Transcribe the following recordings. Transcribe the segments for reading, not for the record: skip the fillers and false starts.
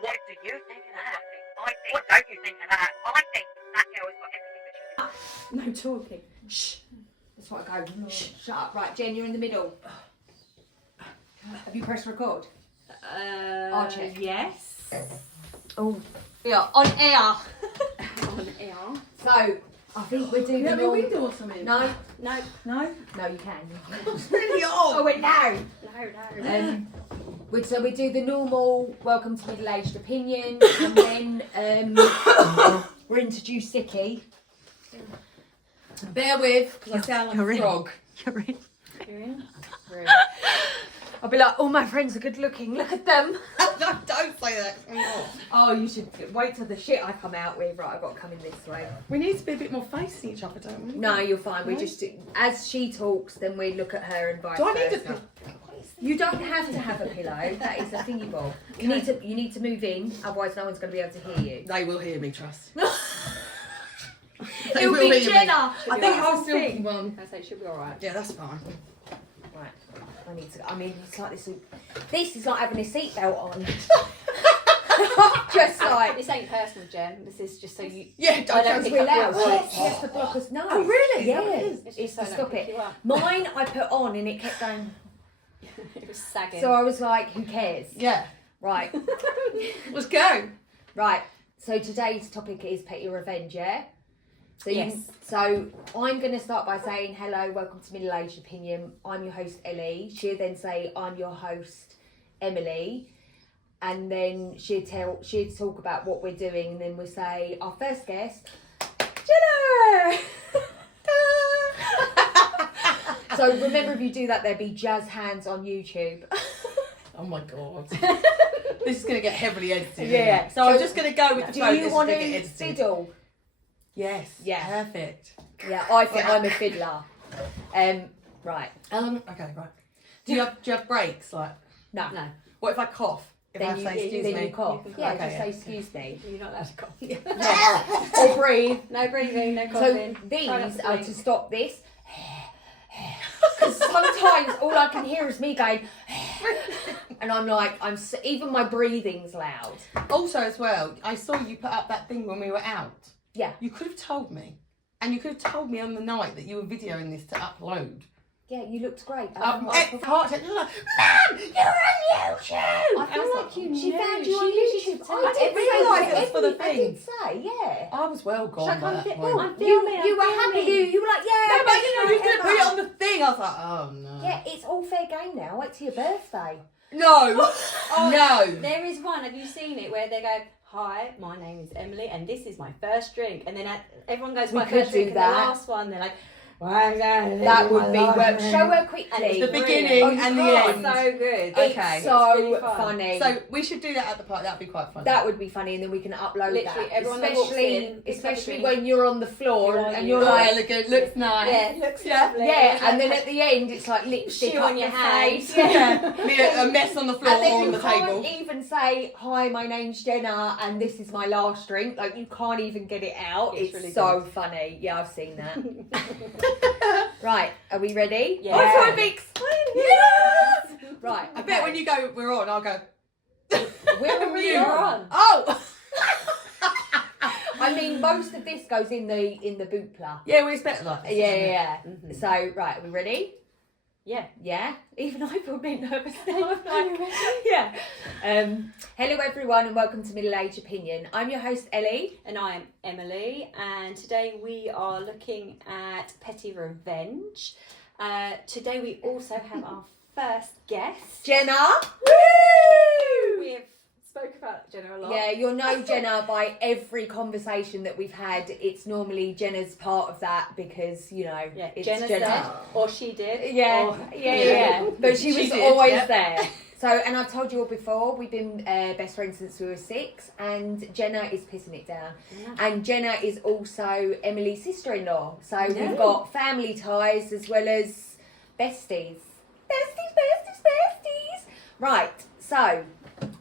What do you think of that? What don't you think of that? I think that girl has got everything that she No talking. Shh. That's what I go. Shh. Shut up. Right, Jen, you're in the middle. Have you pressed record? I'll check. Yes. Oh, yeah, on air. On air. So, I think we're doing You have a normal- window or something? No, No. No? no, you can. It's really Oh, odd. wait, no. No. So we do the normal welcome to middle-aged opinion, and then we're introduced Sicky. Bear with, because I sound like a frog. You're in. I'll be like, all my friends are good looking, look at them. Don't say that. I'm not. Oh, you should wait till the shit I come out with. Right, I've got to come in this way. We need to be a bit more facing each other, don't we? No, you're fine. We No? just, as she talks, then we look at her and vice Do I need versa. to pillow? You don't have to have a pillow. That is a thingy bob. You need to move in, otherwise no one's going to be able to hear you. They will hear me, trust. It'll will be hear me. Jenna. I think I'll still thing. one. I say she'll be alright. Yeah, that's fine. Right. I need to. I mean, it's like this. This is like having a seatbelt on. Just like. This ain't personal, Jen. This is just so you. Yeah, I don't don't trust pick We're up allowed. your Yes, voice. she has to block us. No. Oh, really? Yeah. Is that what it is? It's It's just to so I stop don't pick it. you up. Mine I put on and it kept going. It was sagging. So I was like, who cares? Yeah. Right. Let's go. Right. So today's topic is petty revenge, yeah? So Yes. So I'm going to start by saying hello, welcome to Middle Aged Opinion. I'm your host Ellie. She'll then say I'm your host Emily, and then she'd talk about what we're doing, and then we'll say our first guest, Jenna. So remember, if you do that, there'll be jazz hands on YouTube. Oh my god. This is going to get heavily edited. Yeah. So I'm just going to go with the Do flow. you This is want gonna to get edited. fiddle? Yes. Yeah. Perfect. Yeah, I think I'm a fiddler. Right. Okay, right. Do you have breaks? Like, No. No. what if I cough? If I Then say excuse then me? you cough. You can Yeah, cough. just Okay, say yeah. excuse me. You're not allowed to cough. Yeah. Or breathe. No breathing, no So coughing. these Try not to are blink. to stop this. Because sometimes all I can hear is me going, and I'm like, even my breathing's loud. Also, as well, I saw you put up that thing when we were out. Yeah. You could have told me. And you could have told me on the night that you were videoing this to upload. Yeah, you looked great. Heart attack. You're like, Mum, you're on YouTube. I feel like you She knew. found you on She YouTube. literally- I did didn't say realise that. it was for the I thing. did say, yeah. I was well gone Shall I by come that fit? point. I'm filming. You were happy. You were like, yeah. No, but you know, you could have put it whatever. on the thing. I was like, oh no. Yeah, it's all fair game now. Wait till your birthday. No. No. There is one. Have you seen it where they go, "Hi, my name is Emily, and this is my first drink," and then everyone goes, We "My could first drink," do and the that. last one they're like, That would be work. Show her quickly. And it's The brilliant. beginning Oh, you and the can't. end. So good. Okay. It's so It's really fun. funny. So we should do that at the park. That'd be quite fun. That would be funny, and then we can upload Literally that. everyone that walks in, picks up a Especially drink. when you're on the floor You're and on you're your- like, elegant, looks nice. Yeah, it looks Yeah. lovely. yeah, and then at the end it's like lipstick Shoe up on your your hands. face. Yeah. Me a mess on the floor And then or on you the can't table. even say, "Hi, my name's Jenna, and this is my last drink." Like, you can't even get it out. It's It's really so funny. Yeah, I've seen that. Right, are we ready? Yeah. I'm trying to be excited. Yes! Right, I bet when you go, we're on. I'll go. we're already You are on. on. Oh. I mean, most of this goes in the bootler. Yeah, we expect like. This, Yeah, isn't it? yeah. Mhm. So, right, are we ready? Yeah. Yeah, even I feel a bit nervous now. I'm like, yeah. Hello, everyone, and welcome to Middle Age Opinion. I'm your host, Ellie. And I am Emily, and today we are looking at petty revenge. Today we also have our first guest. Jenna. We have spoke about Jenna a lot. Yeah, you'll know Jenna by every conversation that we've had. It's normally Jenna's part of that because, you know, Yeah, it's Jenna Jenna. said, or she did. Yeah, or, yeah. But she She was did, always yep. there. So, and I've told you all before, we've been best friends since we were 6, and Jenna is pissing it down. Yeah. And Jenna is also Emily's sister-in-law. So Yeah. we've got family ties as well as besties. Besties. Right, so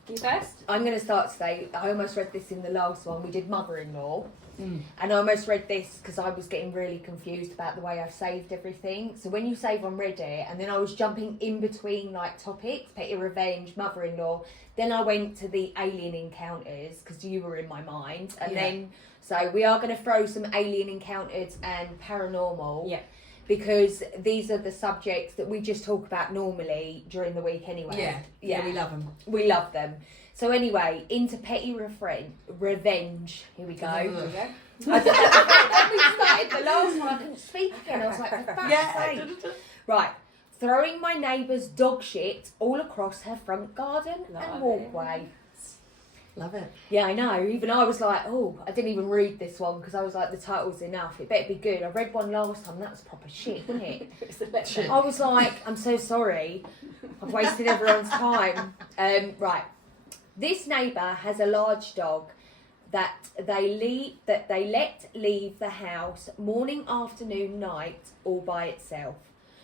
You first? I'm going to start today. I almost read this in the last one. We did mother-in-law. And I almost read this because I was getting really confused about the way I've saved everything. So when you save on Reddit, and then I was jumping in between like topics, petty revenge, mother-in-law, then I went to the alien encounters because you were in my mind. And then, so we are going to throw some alien encounters and paranormal. Yeah. Because these are the subjects that we just talk about normally during the week anyway. Yeah, we love them. We love them. So anyway, into petty revenge. Here we go. There we go. I don't know, when we started the last one, I couldn't speak again. I was like, for fuck's sake. Right. Throwing my neighbour's dog shit all across her front garden and walkway. Love it. Yeah, I know. Even I was like, oh, I didn't even read this one because I was like, the title's enough. It better be good. I read one last time. That was proper shit, wasn't it? I was like, I'm so sorry. I've wasted everyone's time. Right. This neighbour has a large dog that they let leave the house morning, afternoon, night, all by itself.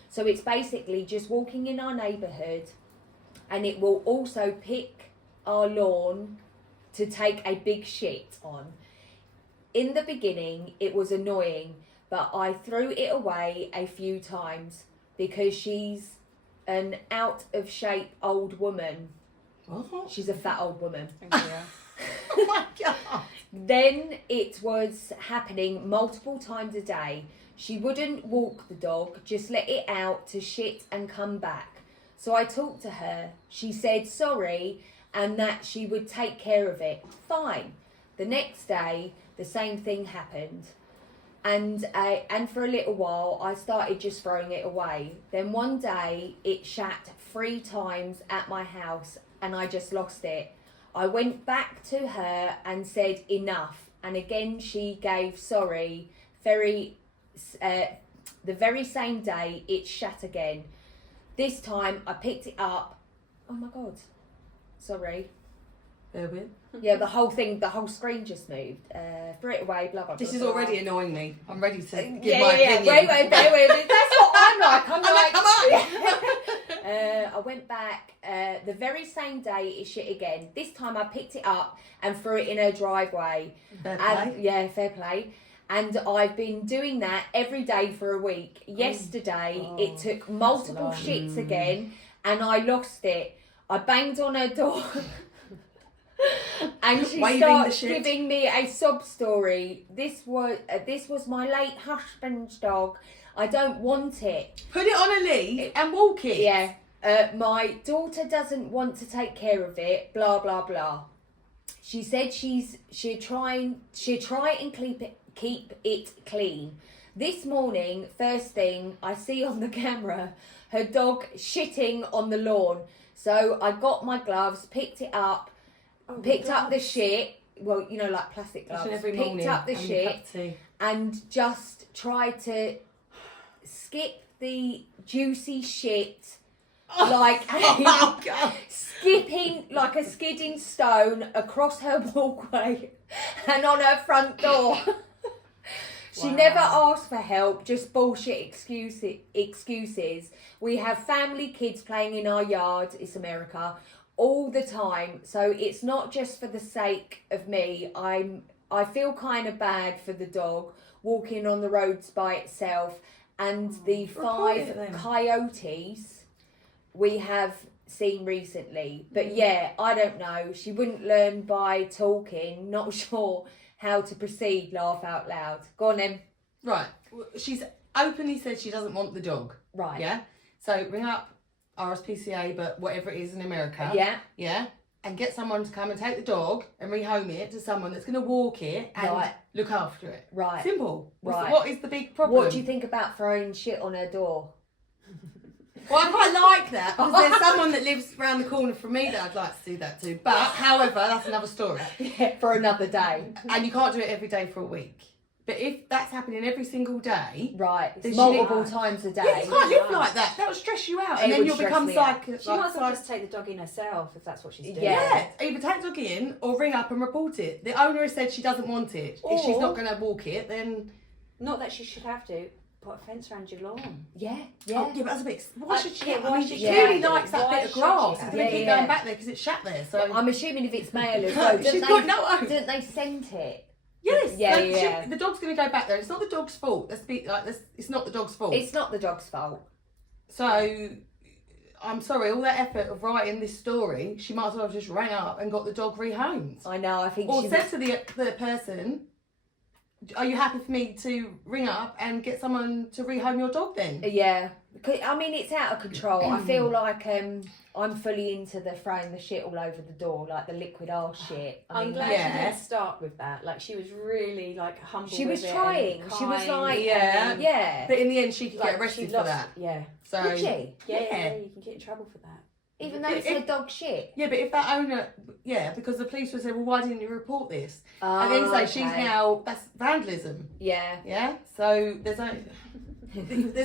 So it's basically just walking in our neighbourhood, and it will also pick our lawn to take a big shit on. In the beginning, it was annoying, but I threw it away a few times because she's an out of shape old woman. What? She's a fat old woman. Oh my God. Then it was happening multiple times a day. She wouldn't walk the dog, just let it out to shit and come back. So I talked to her. She said sorry and that she would take care of it. Fine. The next day, the same thing happened. And for a little while, I started just throwing it away. Then one day, it shat 3 times at my house and I just lost it. I went back to her and said enough. And again, she gave sorry. The very same day, it shat again. This time, I picked it up. Oh my God. Sorry. Bear with. Yeah, the whole screen just moved. Threw it away, blah, blah, blah. This is blah. already annoying me. I'm ready to give Yeah, my yeah, opinion. wait, bear with me. That's what I'm like. I'm like, come on. I went back the very same day it shit again. This time I picked it up and threw it in her driveway. Fair And, play. yeah, fair play. And I've been doing that every day for a week. Yesterday, it took multiple shits again and I lost it. I banged on her door and she Waving starts the shit. giving me a sob story. This was my late husband's dog. I don't want it. Put it on a lead and walk it. Yeah. My daughter doesn't want to take care of it. Blah blah blah. She said she'll try and keep it clean. This morning, first thing I see on the camera, her dog shitting on the lawn. So I got my gloves, picked it up, picked up the shit. Well, you know, like plastic gloves. Every Picked morning, up the having a shit cup of tea. and just tried to skip the juicy shit like Oh God. skipping like a skidding stone across her walkway and on her front door. She never asked for help, just bullshit excuses. We have family kids playing in our yard, it's America, all the time. So it's not just for the sake of me. I feel kind of bad for the dog walking on the roads by itself, and the Report it 5 then. coyotes we have seen recently. But yeah, I don't know. She wouldn't learn by talking. Not sure how to proceed. Laugh out loud. Go on then. Right. She's openly said she doesn't want the dog. Right. Yeah. So ring up RSPCA, but whatever it is in America. Yeah. Yeah. And get someone to come and take the dog and rehome it to someone that's going to walk it and Right. look after it. Right. Simple. Right. What is the big problem? What do you think about throwing shit on her door? Well, I quite like that because there's someone that lives around the corner from me that I'd like to do that to. But, however, that's another story. Yeah, for another day. And you can't do it every day for a week. But if that's happening every single day, Right. Then she Multiple lives- times a day. yeah, you can't live like that. That would stress you out. It And then would you'll stress become me out. She might as well just take the dog in herself if that's what she's doing. Yeah. Yeah, either take the dog in or ring up and report it. The owner has said she doesn't want it. If she's Or- not going to walk it, then... Not that she should have to put a fence around your lawn. Yeah. Oh, Yeah. yeah, but that's a bit... Why should she? Yeah, I why mean, should she she clearly have to? likes that Why bit of should grass. she It's have going to to? keep Yeah, going yeah. back there because it's shat there. So I'm assuming if it's male as well. she's got no own. Didn't they scent it? Yes. Yeah, like, yeah. the dog's going to go back there. It's not the dog's fault. It's not the dog's fault. It's not the dog's fault. So, I'm sorry, all that effort of writing this story, she might as well have just rang up and got the dog rehomed. I know. I think Or she said was, to the person, are you happy for me to ring up and get someone to rehome your dog then? yeah. I mean, it's out of control. I feel like I'm fully into the throwing the shit all over the door, like the liquid arse shit. I I'm mean, glad Yeah. she didn't start with that. Like, she was really like humble. She was with it trying. and She was kind, like, Yeah. yeah. But in the end, she could like, get arrested she for lost- that. Yeah. So, Did she? Yeah, you can get in trouble for that. Even though it's her dog shit. Yeah, but if that owner, because the police would say, well, why didn't you report this? Oh, And then say she's okay. now, that's vandalism. Yeah. Yeah? So there's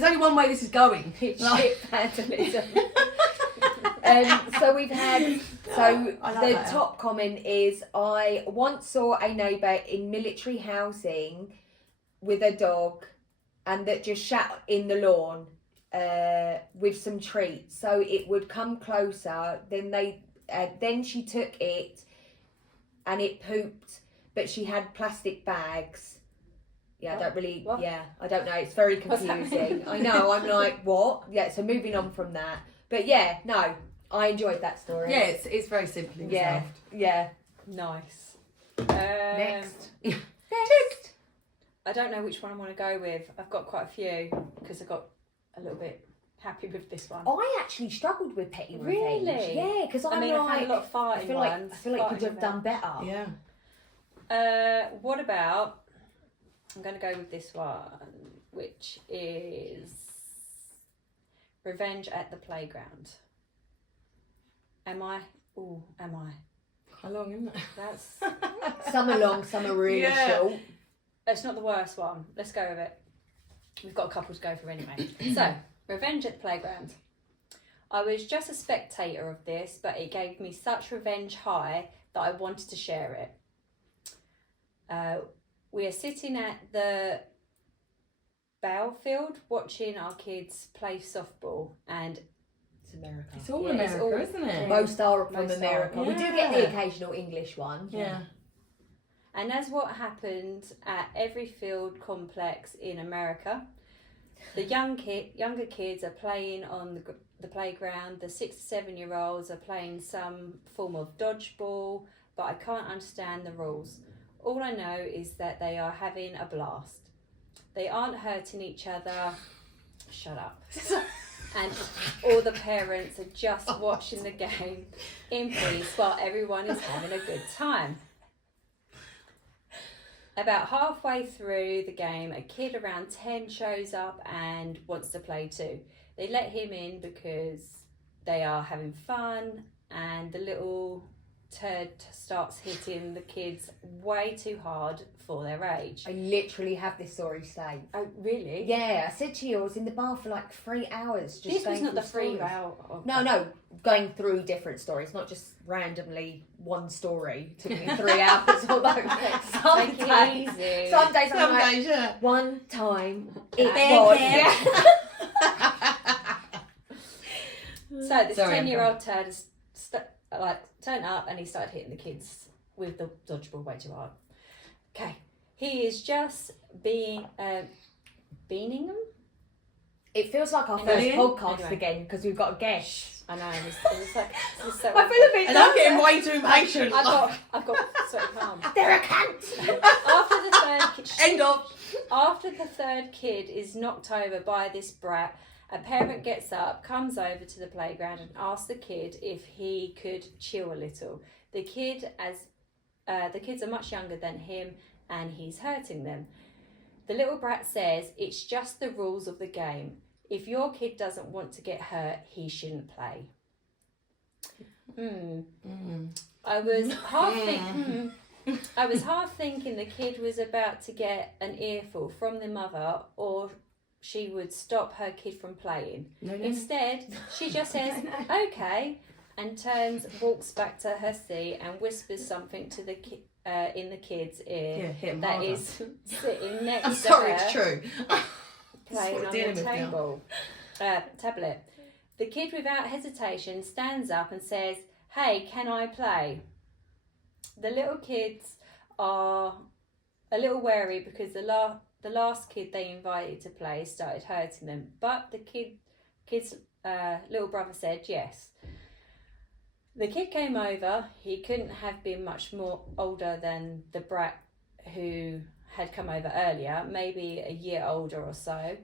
only one way this is going. It's Like- shit vandalism. So we've had, so I like the that. top comment is, I once saw a neighbour in military housing with a dog and that just sat in the lawn with some treats, so it would come closer. Then she took it and it pooped, but she had plastic bags. Yeah, I don't really. What? Yeah, I don't know. It's very What's that confusing. mean? I know. I'm like, what? Yeah. So moving on from that, but yeah, no, I enjoyed that story. Yeah, it's very simple in Yeah. itself. Yeah. Nice. Next. Next. I don't know which one I want to go with. I've got quite a few because I got a little bit happy with this one. I actually struggled with petty revenge. Really? Yeah, because I'm I mean, I've like, had a lot of I fighting feel like ones. you could have done better. Yeah. What about? I'm going to go with this one, which is revenge at the playground. Am I? Ooh, am I? How long, isn't it? That's. Some are long, some are really Yeah. short. It's not the worst one. Let's go with it. We've got a couple to go for anyway. So, revenge at the playground. I was just a spectator of this, but it gave me such revenge high that I wanted to share it. We are sitting at the battlefield watching our kids play softball, and It's America. It's all Yeah, it's America, all- isn't it? Most are from Most are. America. We do get the occasional English one. Yeah. And as what happened at every field complex in America, the younger kids are playing on the playground. The 6 to 7 year olds are playing some form of dodgeball, but I can't understand the rules. All I know is that they are having a blast. They aren't hurting each other. Shut up. And all the parents are just watching the game in peace while everyone is having a good time. About halfway through the game, a kid around 10 shows up and wants to play too. They let him in because they are having fun, and the little turd starts hitting the kids way too hard for their age. I literally have this story saved. Oh, really? Yeah, I said to you, I was in the bar for like 3 hours. Just This was going not the through free stories. route. No, going through different stories, not just randomly one story. Took me 3 hours. Although some Take it days, easy. some days I'm Some like, days, yeah. one time it Thank was. you. Yeah. So this Sorry, 10-year-old turd is turned up and he started hitting the kids with the dodgeball way too hard. Okay, he is just beaning them. It feels like our first Anyway. podcast Anyway. again because we've got a guest. I know. It's like it's so. I feel a bit. And I'm getting way too impatient. I've got sweaty palms. They're a cunt. After the third End of. After the third kid is knocked over by this brat, a parent gets up, comes over to the playground and asks the kid if he could chill a little. The kids are much younger than him and he's hurting them. The little brat says it's just the rules of the game. If your kid doesn't want to get hurt, he shouldn't play. I was half thinking the kid was about to get an earful from the mother, or she would stop her kid from playing. No. Instead, she just says, okay, and walks back to her seat and whispers something to the in the kid's ear Yeah, hit him that harder. is sitting next I'm to sorry, her, it's true. playing what we're on dealing the with now. tablet. The kid, without hesitation, stands up and says, hey, can I play? The little kids are a little wary because the last kid they invited to play started hurting them, but the kid's little brother said yes. The kid came over. He couldn't have been much more older than the brat who had come over earlier, maybe a year older or so.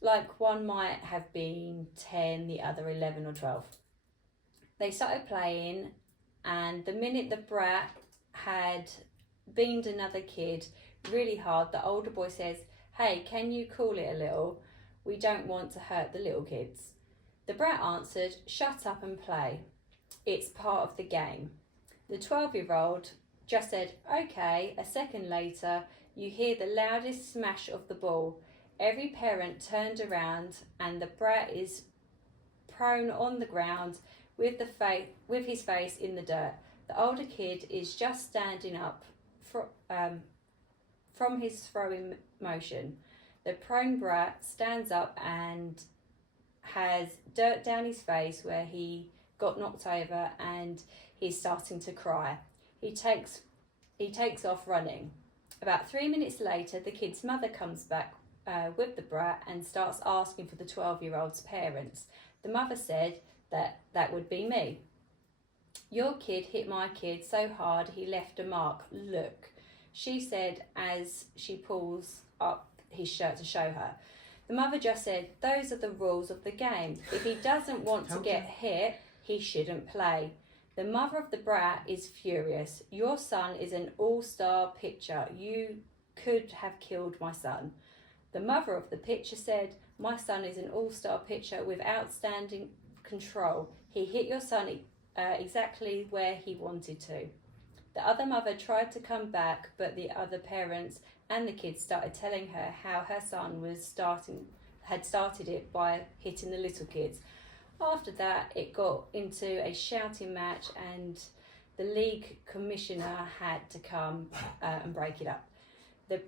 Like one might have been 10, the other 11 or 12. They started playing, and the minute the brat had beamed another kid really hard, the older boy says, "Hey, can you cool it a little? We don't want to hurt the little kids." The brat answered, "Shut up and play. It's part of the game." The 12-year-old just said, "Okay." A second later, you hear the loudest smash of the ball. Every parent turned around, and the brat is prone on the ground with his face in the dirt. The older kid is just standing up from his throwing motion. The prone brat stands up and has dirt down his face where he got knocked over, and he's starting to cry. He takes off running. About 3 minutes later, the kid's mother comes back with the brat and starts asking for the 12-year-old's parents. The mother said that would be me. "Your kid hit my kid so hard he left a mark. Look," she said as she pulls up his shirt to show her. The mother just said, "Those are the rules of the game. If he doesn't want to get hit, he shouldn't play." The mother of the brat is furious. "Your son is an all-star pitcher. You could have killed my son." The mother of the pitcher said, "My son is an all-star pitcher with outstanding control. He hit your son exactly where he wanted to." The other mother tried to come back, but the other parents and the kids started telling her how her son had started it by hitting the little kids. After that, it got into a shouting match, and the league commissioner had to come and break it up. The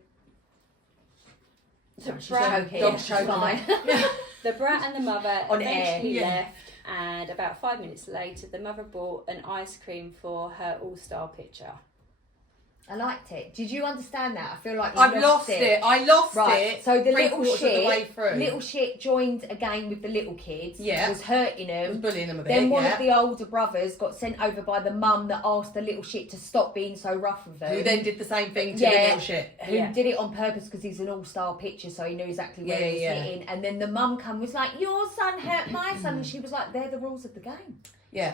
brat and the mother On eventually air. left, and about 5 minutes later, the mother bought an ice cream for her all-star pitcher. I liked it. Did you understand that? I feel like I've lost it. I lost Right, it. so the three-quarters of the way through. little shit joined a game with the little kids. Yeah. Was hurting I was them. bullying them a bit. Then one yeah. of the older brothers got sent over by the mum that asked the little shit to stop being so rough with them. Who then did the same thing to Yeah. the little shit. Who Yeah. did it on purpose because he's an all-star pitcher, so he knew exactly where he was Yeah. hitting. And then the mum was like, "Your son hurt my son," and she was like, "They're the rules of the game." Yeah.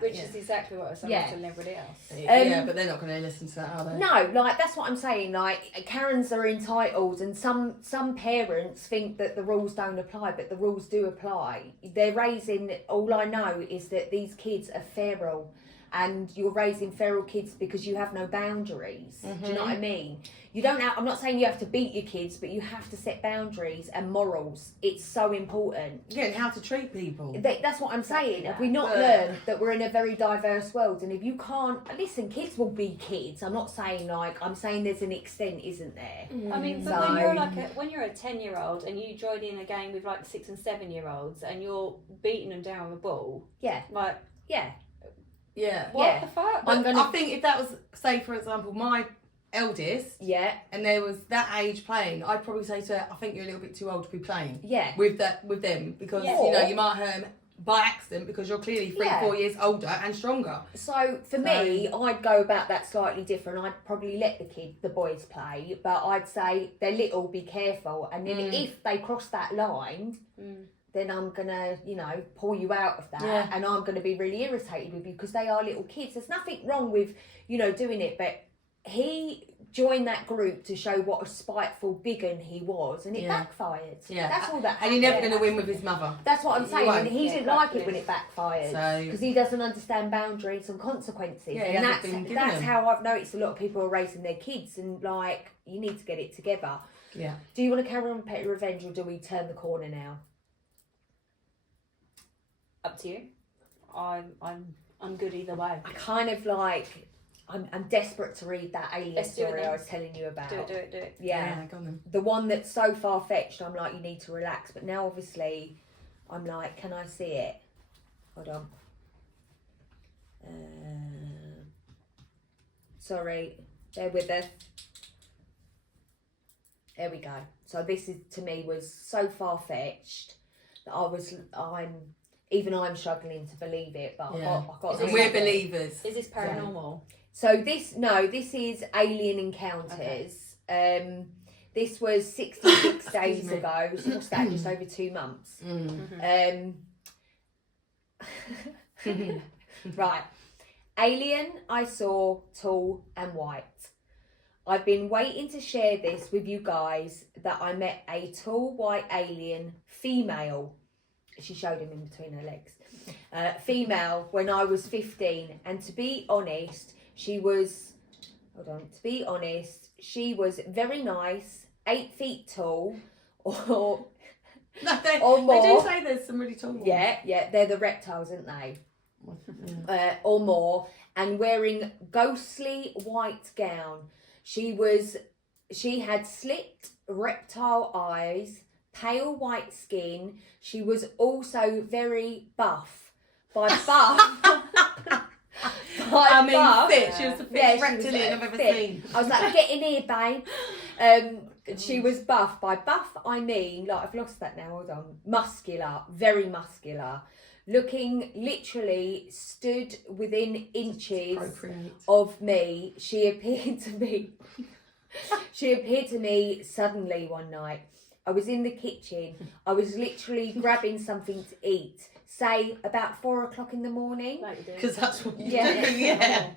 Which yeah. is exactly what I was Yeah. telling everybody else. Yeah, but they're not going to listen to that, are they? No, like that's what I'm saying. Like Karens are entitled, and some parents think that the rules don't apply, but the rules do apply. They're raising. All I know is that these kids are feral, and you're raising feral kids because you have no boundaries. Do you know what I mean? You don't. I'm not saying you have to beat your kids, but you have to set boundaries and morals. It's so important. Yeah, and how to treat people. That's what I'm saying. Have we not But- learned that we're in a very diverse world? And if you can't listen, kids will be kids. I'm not saying I'm saying there's an extent, isn't there? I mean, but So- when you're a 10-year-old and you join in a game with like 6 and 7-year-olds and you're beating them down with a ball, Yeah, like yeah. Yeah. what Yeah. the fuck? I'm gonna- I think if that was, say, for example, my eldest, Yeah, and there was that age playing, I'd probably say to her, I think you're a little bit too old to be playing yeah. with them because Yeah. you might hurt them by accident because you're clearly 3-4 years older and stronger. So for me, I'd go about that slightly different. I'd probably let the boys play, but I'd say they're little, be careful. And then if they cross that line, then I'm gonna, pull you out of that, Yeah. and I'm gonna be really irritated with you because they are little kids. There's nothing wrong with, doing it, but he joined that group to show what a spiteful biggin he was, and it backfired. Yeah. That's all that. And you're never happened. going to win with his mother. That's what I'm You saying, won't. and he Yeah, didn't like exactly. it when it backfired So- because he doesn't understand boundaries and consequences. Yeah, he and hasn't been given that's them. how I've noticed a lot of people are raising their kids, and you need to get it together. Yeah. Do you want to carry on with Petty Revenge, or do we turn the corner now? Up to you. I'm good either way. I kind of I'm desperate to read that alien Let's do it story then. I was telling you about. Do it. Yeah. Go on then. The one that's so far fetched, I'm like, you need to relax. But now, obviously, I'm like, can I see it? Hold on. Sorry, bear with us. There we go. So this is, to me, was so far-fetched that I'm struggling to believe it, but Yeah. I got And we're believers. Is this paranormal? So this is Alien Encounters. This was 66 days me. ago. So what's that? Just over 2 months. Right. Alien I saw tall and white. I've been waiting to share this with you guys that I met a tall white alien female. She showed him in between her legs. Female when I was 15, and to be honest, she was very nice, 8 feet tall, or No, they more. do say there's some really tall ones. Yeah, they're the reptiles, aren't they? Or more, and wearing ghostly white gown. She had slit reptile eyes, pale white skin. She was also very buff. By buff, fit. She was the fittest reptilian I've ever seen. I was like, get in here, babe. She was buff. By buff, I mean, like, I've lost that now, hold on. Muscular, very muscular. Looking literally stood within inches of me. She appeared to me suddenly one night. I was in the kitchen. I was literally grabbing something to eat. Say about 4 o'clock in the morning. Because that's what you do, Yeah.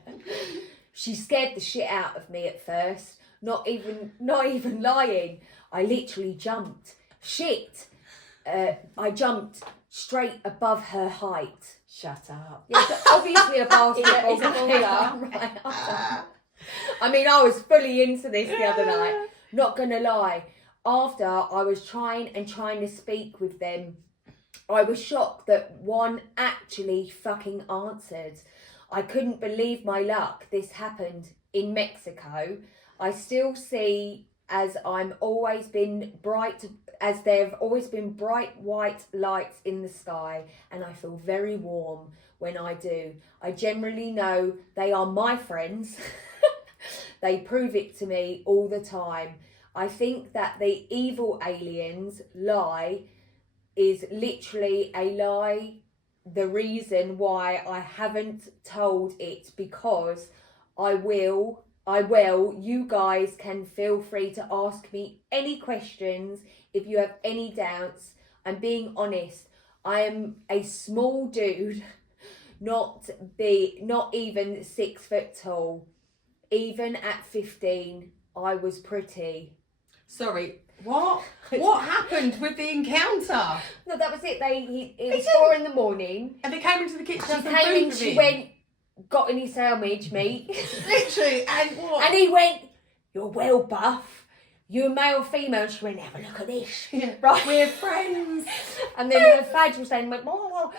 She scared the shit out of me at first. Not even lying. I literally jumped. I jumped straight above her height. Shut up. Yeah, so obviously a basketball player. Right. I mean, I was fully into this the other night. Not gonna lie. After I was trying to speak with them, I was shocked that one actually fucking answered. I couldn't believe my luck. This happened in Mexico. I still see as there have always been bright white lights in the sky, and I feel very warm when I do. I generally know they are my friends. They prove it to me all the time. I think that the evil aliens lie is literally a lie. The reason why I haven't told it, because I will. You guys can feel free to ask me any questions if you have any doubts. I'm being honest. I am a small dude, not even 6 foot tall. Even at 15, I was pretty. Sorry, what? What happened with the encounter? No, that was it. It was 4 in the morning. And they came into the kitchen. She came in, she went, got any sandwich meat. Literally, and what? And he went, you're well buff. You're male or female? And she went, have a look at this. Yeah. Right. We're friends. And then her fudge was saying, oh.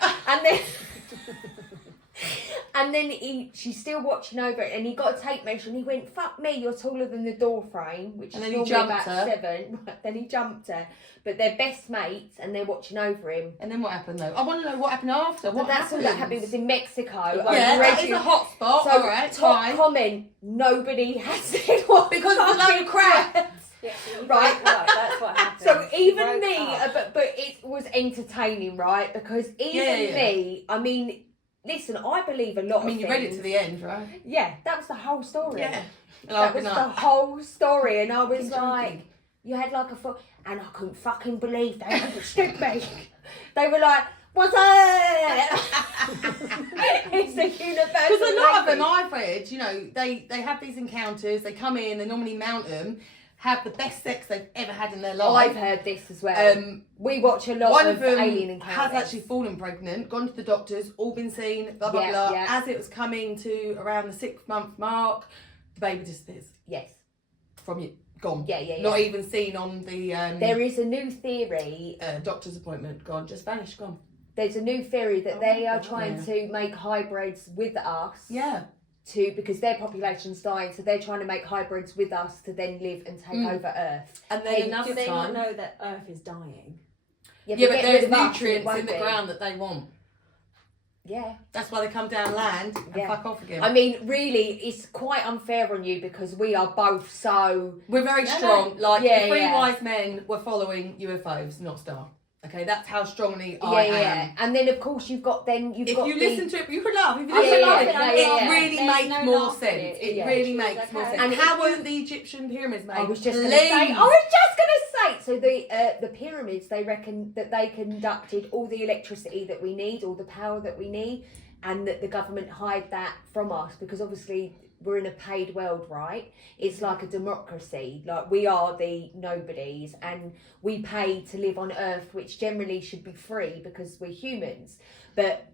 And then she's still watching over it, and he got a tape measure, and he went, fuck me, you're taller than the door frame, which and is then normally about her. 7. Right, then he jumped her. But they're best mates, and they're watching over him. And then what happened though? I want to know what happened after. What That's all that happened. It was in Mexico. Yeah, that is a hot spot. So all right, top fine. comment, nobody has said what Because of the load of crap. Yeah, so Right. that's what happened. So even Broke me, up. but it was entertaining, right? Because even me, I mean, listen, I believe a lot of things. You read it to the end, right? Yeah, that was the whole story. Yeah. That was the whole story, and I was Fucking like, joking. you had like a foot, and I couldn't fucking believe they understood me. They were like, what's up? It's a universal. Because a lot of them language. I've read, they have these encounters, they come in, they normally mount them, have the best sex they've ever had in their life. I've heard this as well. We watch a lot One of of them alien encounters. has actually fallen pregnant, gone to the doctors, all been seen, blah, blah, Yeah, blah. yeah. As it was coming to around the 6-month mark, the baby disappears Yes. from you, gone. Yeah. Not even seen on the There is a new theory. doctor's appointment, gone, just vanished, gone. There's a new theory that they are wow. trying to make hybrids with us. Yeah. Because their population's dying, so they're trying to make hybrids with us to then live and take over Earth. And then Hey, enough Do they not time. know that Earth is dying? Yeah, but get rid there's of us, it nutrients won't in the be. ground that they want. Yeah. That's why they come down land and Yeah. fuck off again. I mean, really, it's quite unfair on you because we are both so... We're very No, strong. Like, Yeah, the three yeah. wise men were following UFOs, not Star. Okay, that's how strongly I am. And then, of course, you've got If you listen to it, you can laugh. If you Yeah, listen yeah, to it, yeah, it yeah. really There's makes no more laugh in sense. it. It Yeah. really She was makes like, more "How sense. And And how if you- were the Egyptian pyramids made? I was just Please. going to say. So the pyramids, they reckon that they conducted all the electricity that we need, all the power that we need, and that the government hide that from us because obviously we're in a paid world, right? It's like a democracy. Like we are the nobodies, and we pay to live on Earth, which generally should be free because we're humans. But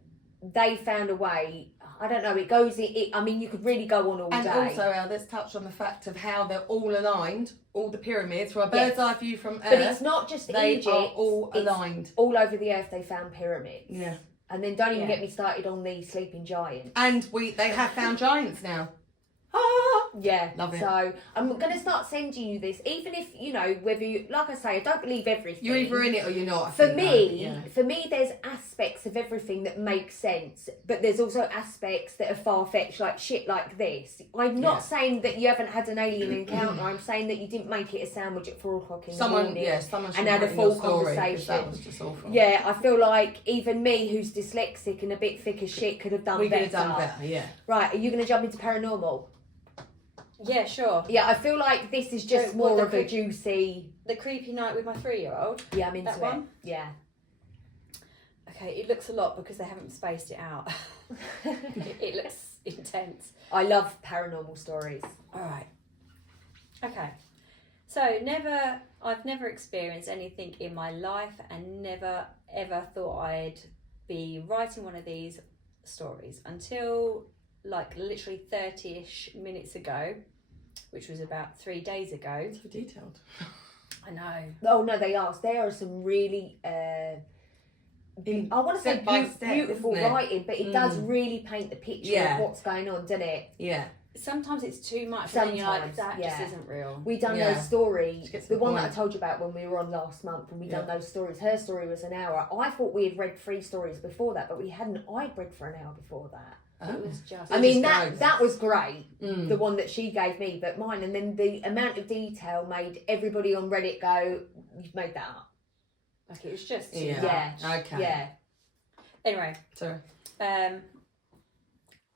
they found a way. I don't know. It goes. I mean, you could really go on all And day. also, let's touch on the fact of how they're all aligned. All the pyramids, from a Yes. bird's eye view from Earth, But it's not just they Egypt. are all it's aligned. all over the earth. They found pyramids. Yeah. And then don't even Yeah. get me started on the sleeping giant. And they have found giants now. Ah! Yeah, Love it. So I'm gonna start sending you this, even if whether you, like I say, I don't believe everything. You're either in it or you're not. I For think, me, though. Yeah. for me, there's aspects of everything that make sense, but there's also aspects that are far fetched, like shit like this. I'm not Yeah. saying that you haven't had an alien encounter. I'm saying that you didn't make it a sandwich at 4:00 in the morning. Someone should and had a write full your story, 'cause conversation. That was just awful. Yeah, I feel like even me, who's dyslexic and a bit thick as shit, could have done we better. could have done better. Yeah. Right, are you going to jump into paranormal? Yeah, sure. Yeah, I feel like this is just So, what, more the of a cre- juicy. The creepy night with my 3-year-old. Yeah, I'm into That it. one? Yeah. Okay, it looks a lot because they haven't spaced it out. It looks intense. I love paranormal stories. All right. Okay. So I've never experienced anything in my life and never ever thought I'd be writing one of these stories until like literally 30-ish minutes ago, which was about 3 days ago. It's so detailed. I know. Oh no, they are. There are some really. I want to say Step by step, beautiful isn't it? writing, but it does really paint the picture Yeah. of what's going on, doesn't it? Yeah. Sometimes it's too much and then you're like, Sometimes, that yeah. just isn't real. We done Yeah. those stories. Just get to The the one that I point. told you about when we were on last month, and we done Yeah. those stories. Her story was an hour. I thought we had read 3 stories before that, but we hadn't. I'd read for an hour before that. It was just... I mean, just goes. that was great, Mm. the one that she gave me, but mine, and then the amount of detail made everybody on Reddit go, you've made that up. Like, it was just too Yeah. much. Okay. Yeah. Anyway, Sorry.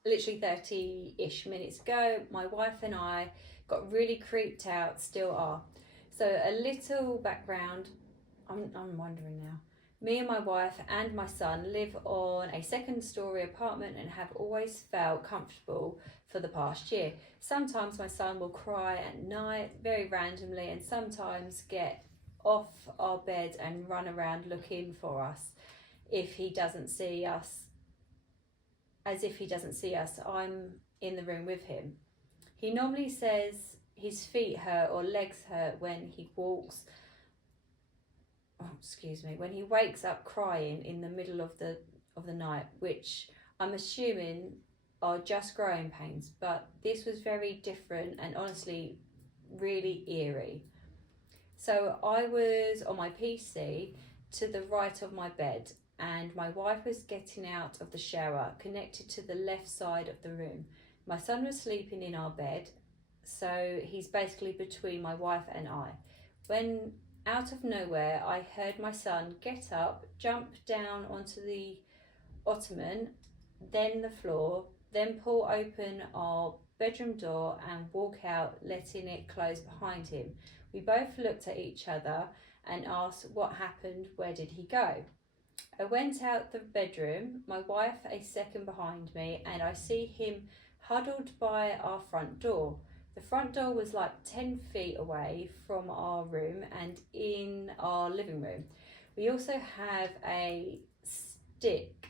literally 30-ish minutes ago, my wife and I got really creeped out, still are. So a little background, I'm wondering now. Me and my wife and my son live on a 2nd-story apartment and have always felt comfortable for the past year. Sometimes my son will cry at night, very randomly, and sometimes get off our bed and run around looking for us if he doesn't see us. As if he doesn't see us, I'm in the room with him. He normally says his feet hurt or legs hurt when he walks. When he wakes up crying in the middle of the night, which I'm assuming are just growing pains, but this was very different and honestly really eerie. So I was on my PC to the right of my bed, and my wife was getting out of the shower, connected to the left side of the room. My son was sleeping in our bed, so he's basically between my wife and I. When out of nowhere, I heard my son get up, jump down onto the ottoman, then the floor, then pull open our bedroom door and walk out, letting it close behind him. We both looked at each other and asked what happened, where did he go? I went out the bedroom, my wife a second behind me, and I see him huddled by our front door. The front door was like 10 feet away from our room and in our living room. We also have a stick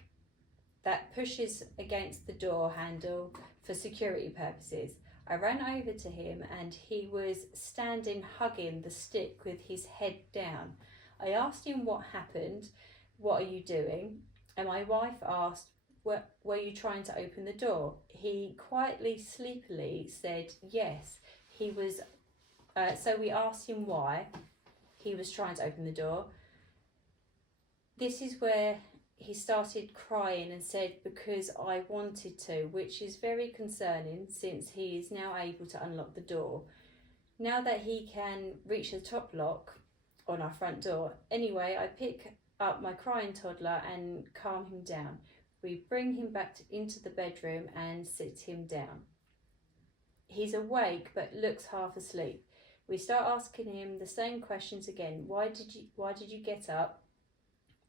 that pushes against the door handle for security purposes. I ran over to him and he was standing hugging the stick with his head down. I asked him what happened, what are you doing? And my wife asked, were you trying to open the door? He quietly, sleepily said yes. He was, so we asked him why he was trying to open the door. This is where he started crying and said, because I wanted to, which is very concerning since he is now able to unlock the door. Now that he can reach the top lock on our front door. Anyway, I pick up my crying toddler and calm him down. We bring him back into the bedroom and sit him down. He's awake but looks half asleep. We start asking him the same questions again. Why did you get up?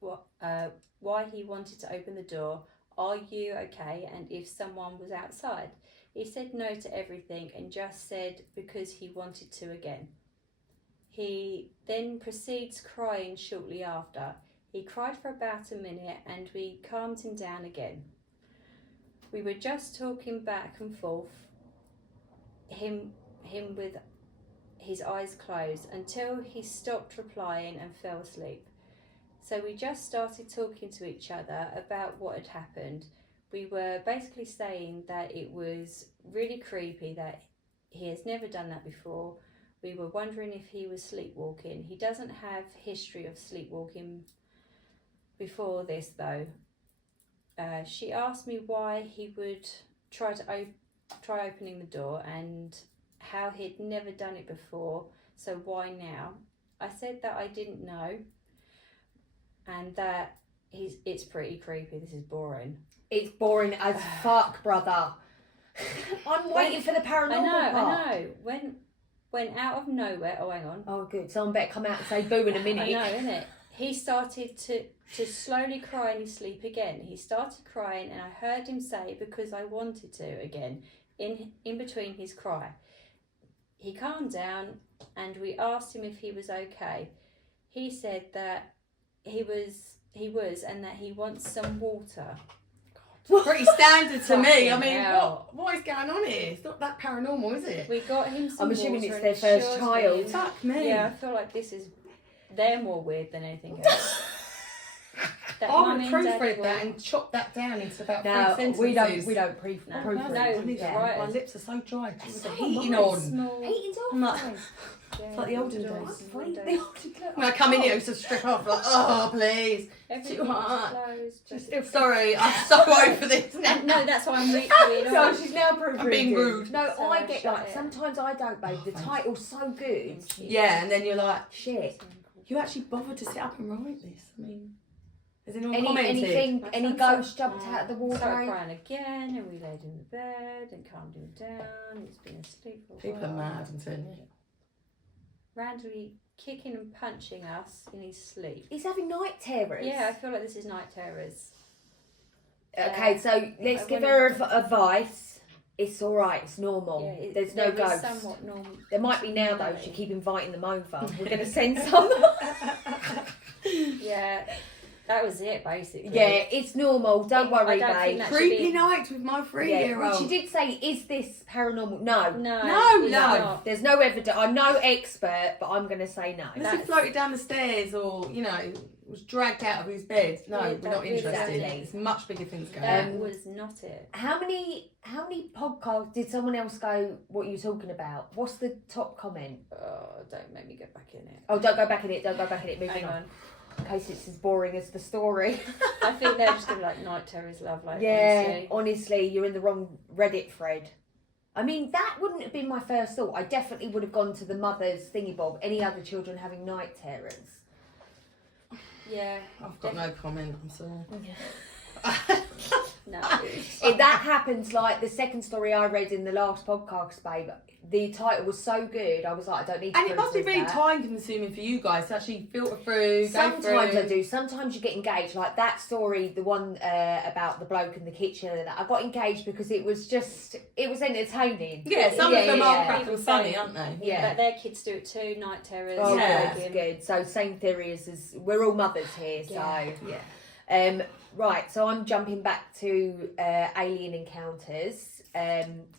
Why he wanted to open the door? Are you okay? And if someone was outside? He said no to everything and just said because he wanted to again. He then proceeds crying shortly after. He cried for about a minute and we calmed him down again. We were just talking back and forth, him with his eyes closed, until he stopped replying and fell asleep. So we just started talking to each other about what had happened. We were basically saying that it was really creepy, that he has never done that before. We were wondering if he was sleepwalking. He doesn't have history of sleepwalking before this though. She asked me why he would try opening the door and how he'd never done it before, so why now? I said that I didn't know and that it's pretty creepy. This is boring. It's boring as fuck, brother. I'm waiting for the paranormal part. I know. When out of nowhere, oh hang on. Oh good, someone better come out and say boo in a minute. I know, innit? He started to slowly cry in his sleep again. He started crying and I heard him say, because I wanted to again, in between his cry. He calmed down and we asked him if he was okay. He said that he was and that he wants some water. Pretty standard to me. I Fucking mean, hell. what is going on here? It's not that paranormal, is it? We got him some I'm assuming water it's and their he first assured child. me- Fuck me. Yeah, I feel like they're more weird than anything else. That I mummy would and daddy proofread were- that and chop that down into about Now 3 sentences. we don't No, proofread. no, My lips, yeah. my lips are so dry. With the so heating am I. on. Small. Heating's off. I'm like- guys. Yeah, like the olden windows, days. windows. When I come in here, it's to strip off. Like, oh, please. Everything's hot. closed, but- Sorry, I'm so over this now. No, that's why I'm literally So on. she's now proofreading. I'm being rude. No, So I get shut like it. sometimes I don't, babe. The thanks. title's so good. Yeah, and then you're like, Shit. you actually bothered to sit up and write this. I mean, has anyone Any commented? anything? My Any son's ghost jumped out of the Started wardrobe? crying again, and we laid in the bed and calmed him down. He's been asleep for a People are while. mad, I'm telling you. Randomly kicking and punching us in his sleep. He's having night terrors. Yeah, I feel like this is night terrors. Okay, so let's I give wanna- her advice. It's all right. It's normal. Yeah, There's no there is ghosts. somewhat normal. There might be now though. normality. If you keep inviting them over, we're gonna send some. Yeah, that was it basically. Yeah, it's normal. Don't worry, I don't think babe. that should Creepy be- night with my Yeah. 3-year-old. Well, she did say, "Is this paranormal?" No. No, No, it's no. not. There's no evidence. I'm no expert, but I'm gonna say no. Unless he That's- floated down the stairs or, was dragged out of his bed. No, Yeah, we're that not really interested. exactly. There's much bigger things going That on. was not it. How many podcasts did someone else go? What you talking about? What's the top comment? Oh, don't make me get back in it. Oh, don't go back in it. Don't go back in it. Moving Hang on. on. In case it's as boring as the story. I think they're just gonna be like night terrors, love. Like, Yeah, honestly. honestly, you're in the wrong Reddit thread. I mean, that wouldn't have been my first thought. I definitely would have gone to the mother's thingy bob. Any other children having night terrors? Yeah. I've got no comment, I'm sorry. No. If that happens, like the second story I read in the last podcast, babe, the title was so good. I was like, I don't need to. And it must be proofread really that. time consuming for you guys to actually filter through, Sometimes go through. I do. Sometimes you get engaged. Like that story, the one about the bloke in the kitchen, and that I got engaged because it was entertaining. Yeah, some of them yeah. are crack and funny, aren't they? Yeah. But their kids do it too, night terrors. Oh, Yeah. good, good. So same theory as we're all mothers here. Yeah. So Yeah. right. So I'm jumping back to alien encounters,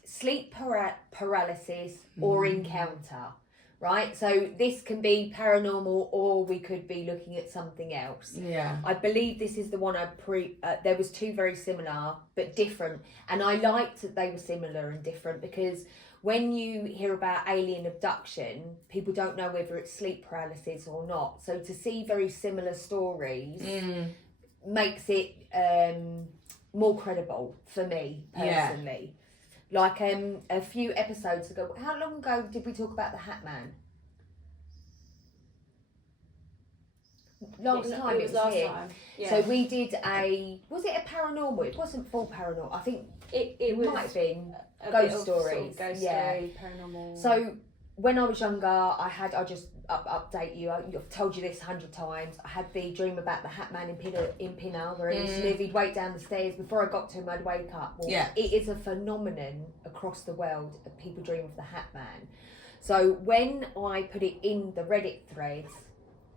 sleep paralysis or encounter. Right. So this can be paranormal, or we could be looking at something else. Yeah. I believe this is the one there was two very similar but different, and I liked that they were similar and different because when you hear about alien abduction, people don't know whether it's sleep paralysis or not. So to see very similar stories makes it more credible for me personally. Like a few episodes ago, how long ago did we talk about the Hat Man? Last time it was last here. time. Yeah. So we did was it a paranormal? It wasn't full paranormal. I think it was might have been a ghost bit of stories. Sort of ghost Yeah. story, paranormal. So when I was younger, I just update you. I've told you this 100 times. I had the dream about the Hat Man in Pinner, where he used to live. He'd wait down the stairs. Before I got to him, I'd wake up. Well, it is a phenomenon across the world that people dream of the Hat Man. So when I put it in the Reddit threads,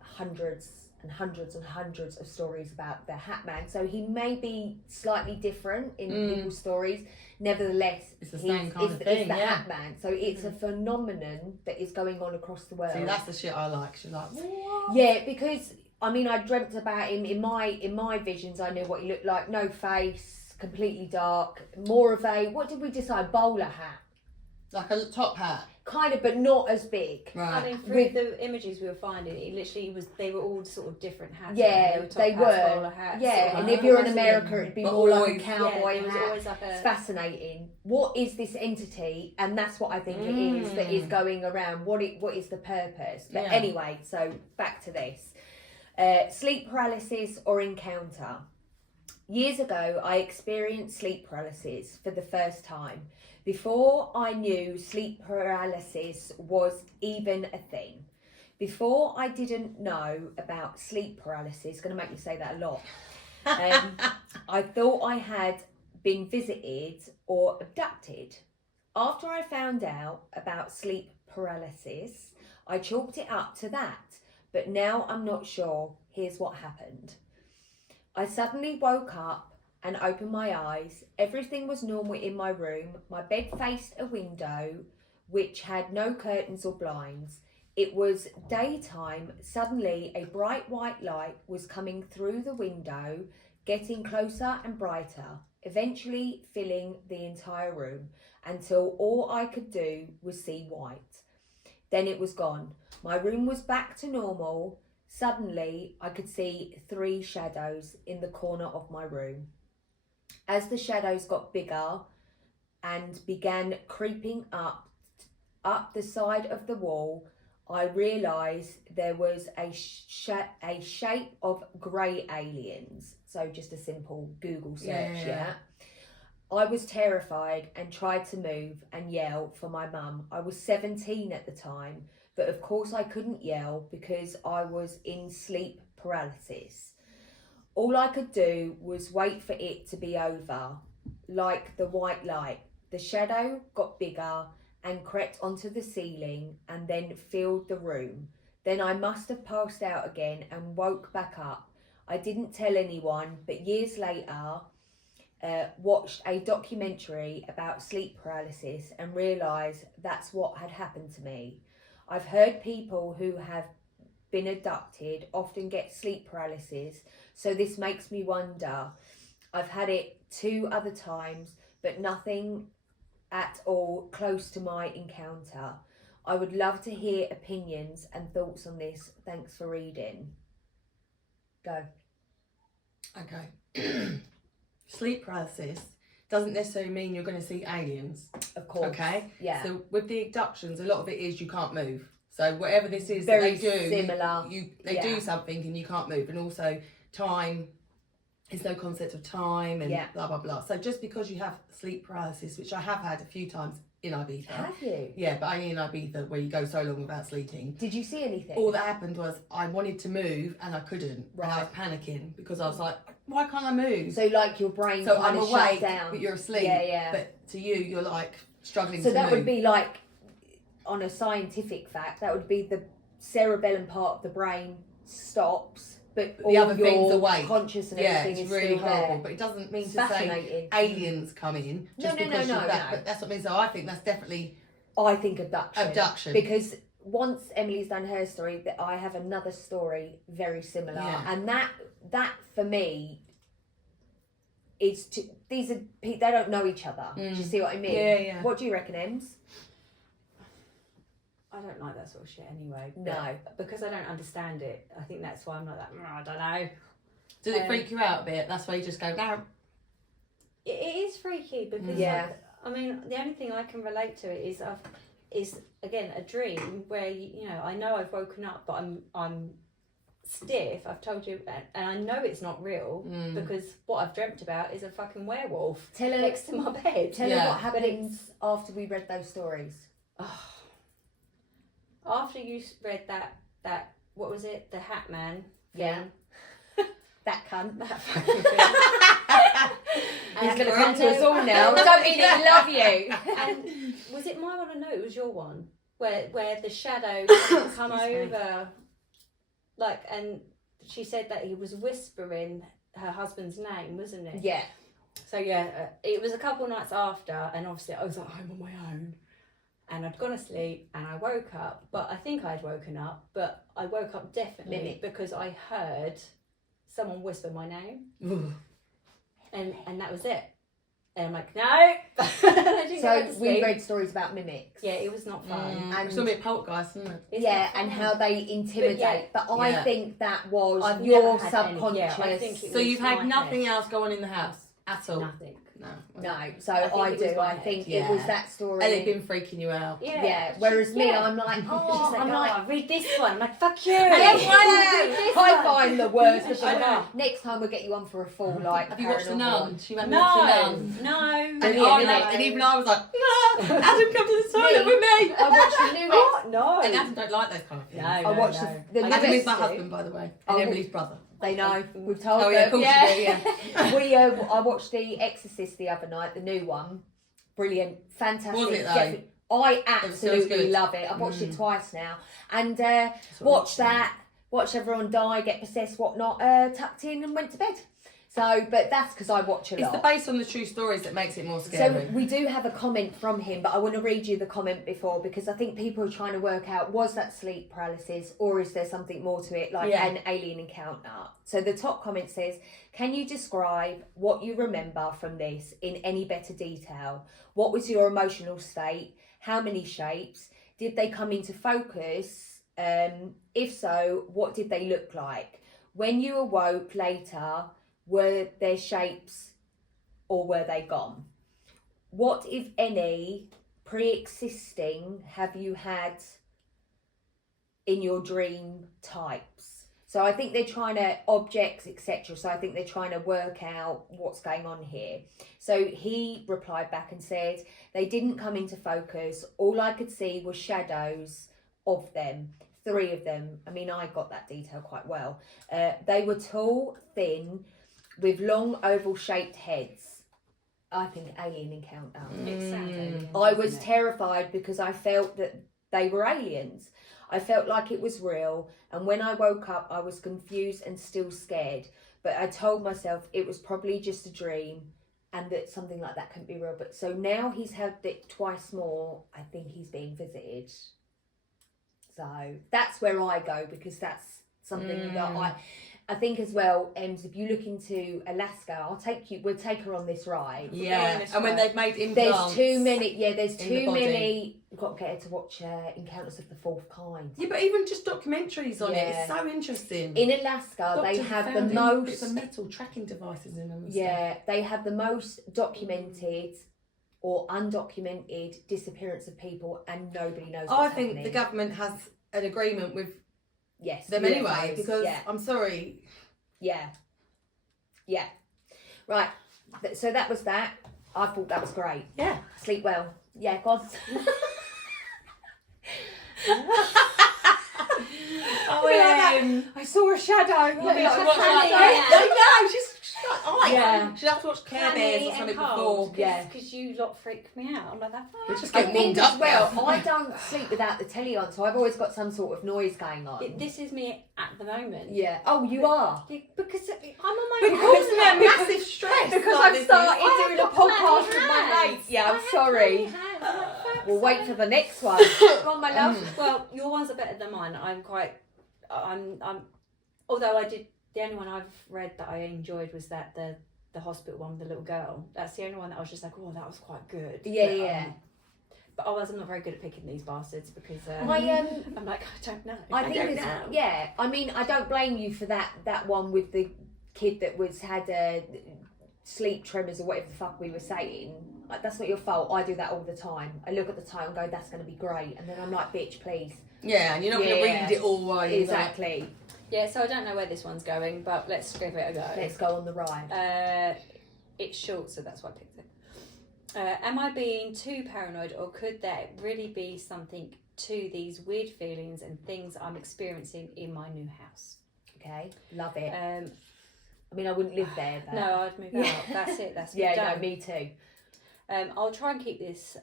hundreds and hundreds and hundreds of stories about the Hat Man. So he may be slightly different in people's stories. Nevertheless, it's the same kind of thing. It's the Hat Man. So it's a phenomenon that is going on across the world. See, that's the shit I like. She's like, what? Yeah, because I mean, I dreamt about him in my visions. I knew what he looked like. No face, completely dark. More of a, what did we decide? Bowler hat. Like a top hat. Kind of, but not as big. Right. I mean, through the images we were finding, it literally was. They were all sort of different hats. Yeah, they they were. Top hats, were. bowler hats, Yeah, sort of and like if you're in that. America, it'd be But more like a always- cowboy it was hat. always like It's a. fascinating. What is this entity? And that's what I think it is that is going around. What is the purpose? But anyway, so back to this. Sleep paralysis or encounter. Years ago, I experienced sleep paralysis for the first time. Before I knew sleep paralysis was even a thing. Before I didn't know about sleep paralysis, going to make me say that a lot. I thought I had been visited or abducted. After I found out about sleep paralysis, I chalked it up to that, but now I'm not sure. Here's what happened. I suddenly woke up and opened my eyes. Everything was normal in my room. My bed faced a window which had no curtains or blinds. It was daytime. Suddenly, a bright white light was coming through the window, getting closer and brighter, eventually filling the entire room until all I could do was see white. Then it was gone. My room was back to normal. Suddenly, I could see 3 shadows in the corner of my room. As the shadows got bigger and began creeping up the side of the wall, I realised there was a shape of grey aliens. So just a simple Google search, yeah. I was terrified and tried to move and yell for my mum. I was 17 at the time, but of course I couldn't yell because I was in sleep paralysis. All I could do was wait for it to be over, like the white light. The shadow got bigger and crept onto the ceiling and then filled the room. Then I must have passed out again and woke back up. I didn't tell anyone, but years later, watched a documentary about sleep paralysis and realised that's what had happened to me. I've heard people who have been abducted often get sleep paralysis, so this makes me wonder. I've had it 2 other times, but nothing at all close to my encounter. I would love to hear opinions and thoughts on this. Thanks for reading. Go. Okay. Sleep paralysis doesn't necessarily mean you're going to see aliens. Of course. Okay? Yeah. So with the abductions, a lot of it is you can't move. So whatever this is Very that they do, similar. they do something and you can't move. And also time, there's no concept of time and blah, blah, blah. So just because you have sleep paralysis, which I have had a few times in Ibiza. Have you? Yeah, but only in Ibiza where you go so long without sleeping. Did you see anything? All that happened was I wanted to move and I couldn't. Right. And I was panicking because I was like, why can't I move? So like your brain So kind I'm of shut awake, down. but you're asleep. Yeah. But to you, you're like struggling So to that move. would be like, on a scientific fact, that would be the cerebellum part of the brain stops, but all the other your things awake. conscious and yeah, everything it's is really still horrible. there. But it doesn't mean It's to say fascinating. aliens come in just No, because no, of that. no. But that's what it means. So I think that's definitely I think abduction. abduction. Because once Emily's done her story, that I have another story very similar, and that for me is these are they don't know each other. Do you see what I mean? Yeah. What do you reckon, Ems? I don't like that sort of shit anyway. No. Because I don't understand it. I think that's why I'm like that. I don't know. Does it freak you out a bit? That's why you just go, no. It is freaky because I mean, the only thing I can relate to it is again a dream where you know I know I've woken up, but I'm stiff. I've told you, and I know it's not real because what I've dreamt about is a fucking werewolf next to my bed. Tell her what happened after we read those stories. Oh. After you read that what was it? The Hat Man. Yeah. That cunt. That fucking thing. He's going to come to us all now. Don't mean he love you. And was it my one or no? It was your one where the shadow come over, like, and she said that he was whispering her husband's name, wasn't it? Yeah. So yeah, it was a couple nights after, and obviously I was at home on my own, and I'd gone to sleep, and I woke up. But I think I'd woken up, but I woke up definitely because I heard someone whisper my name. And that was it. And I'm like, no. So we read stories about mimics. Yeah, it was not fun. And it's a bit poltergeist, isn't it? Yeah, and how they intimidate. But I think that was I've your never had subconscious. any. Yeah, I think it So was you've had my nothing head. else go on in the house at all? Nothing. No, so I think I it was do. my I head. think it was that story. And it's been freaking you out. Yeah. Whereas me, I'm like, oh, She's I'm like, read this one. I'm like, fuck you. I find the worst. Because I know. next time we'll get you on for a full like. Have you watched The Nun? She went No, watch The Nun. no. And even I was like, no, Adam, come to the toilet with me. I watched the new. What? No. And Adam don't like those kind of things. No, I watched the Adam new is my husband, by the way, and Emily's brother. They know. We've told Oh yeah, them. of course you do, yeah. I watched The Exorcist the other night, the new one. Brilliant, fantastic. Was it though? I It absolutely was good. love it. I've watched it twice now, and watched that. Watched everyone die, get possessed, whatnot. Tucked in and went to bed. So, but that's because I watch a lot. It's the based on the true stories that makes it more scary. So we do have a comment from him, but I want to read you the comment before because I think people are trying to work out, was that sleep paralysis or is there something more to it, like an alien encounter? So the top comment says, can you describe what you remember from this in any better detail? What was your emotional state? How many shapes? Did they come into focus? If so, what did they look like? When you awoke later, were their shapes or were they gone? What, if any, pre-existing have you had in your dream types? So I think they're trying to, objects, etc. So I think they're trying to work out what's going on here. So he replied back and said, they didn't come into focus. All I could see was shadows of them. 3 of them. I mean, I got that detail quite well. They were tall, thin, with long oval-shaped heads. I think alien encounter. I was terrified because I felt that they were aliens. I felt like it was real, and when I woke up, I was confused and still scared. But I told myself it was probably just a dream, and that something like that couldn't be real. But so now he's had it twice more. I think he's being visited. So that's where I go because that's something that I think as well, Ems, if you look into Alaska, we'll take her on this ride. Yeah, and when they've made implants. There's too many, there's in the too body. many. We've got to get her to watch Encounters of the Fourth Kind. Yeah, but even just documentaries on it, Yeah. it's so interesting. In Alaska, they have the most. Bits of metal tracking devices in them. And Yeah, they have the most documented or undocumented disappearance of people, and nobody knows. I What's think happening. the government has an agreement with yes them UFOs, anyway, because I'm sorry. Yeah. Right. So that was that. I thought that was great. Yeah. Sleep well. Yeah, go on. I saw a shadow. I know, she's she'd have to watch Care Bears or something before. Yeah. Because you lot freaked me out. I'm like, that. We just I get think warmed as up well, I don't sleep without the telly on, so I've always got some sort of noise going on. This is me at the moment. Yeah. Oh, you are? Because I'm on my It own. causes me a massive stress. Because like I've this. started doing a got clammy podcast with my hands. mates. Yeah, I'm I have sorry. clammy hands. I'm like, fuck's We'll wait sake. for the next one. Go on, my love. Well, your ones are better than mine. I'm although the only one I've read that I enjoyed was that the hospital one with the little girl. That's the only one that I was just like, oh, that was quite good. Yeah. But I'm not very good at picking these bastards because I'm like, I don't know. I think don't it's, know. yeah. I mean, I don't blame you for that one with the kid that had sleep tremors or whatever the fuck we were saying, like, that's not your fault. I do that all the time. I look at the time and go, that's going to be great, and then I'm like, bitch, please. Yeah, and you're not going to read it all while you're exactly. Yeah, so I don't know where this one's going, but let's give it a go. Let's go on the ride. It's short, so that's why I picked it. Am I being too paranoid, or could there really be something to these weird feelings and things I'm experiencing in my new house? Okay, love it. I mean, I wouldn't live there. But... No, I'd move out. That's it. That's me yeah, done. no, me too. I'll try and keep this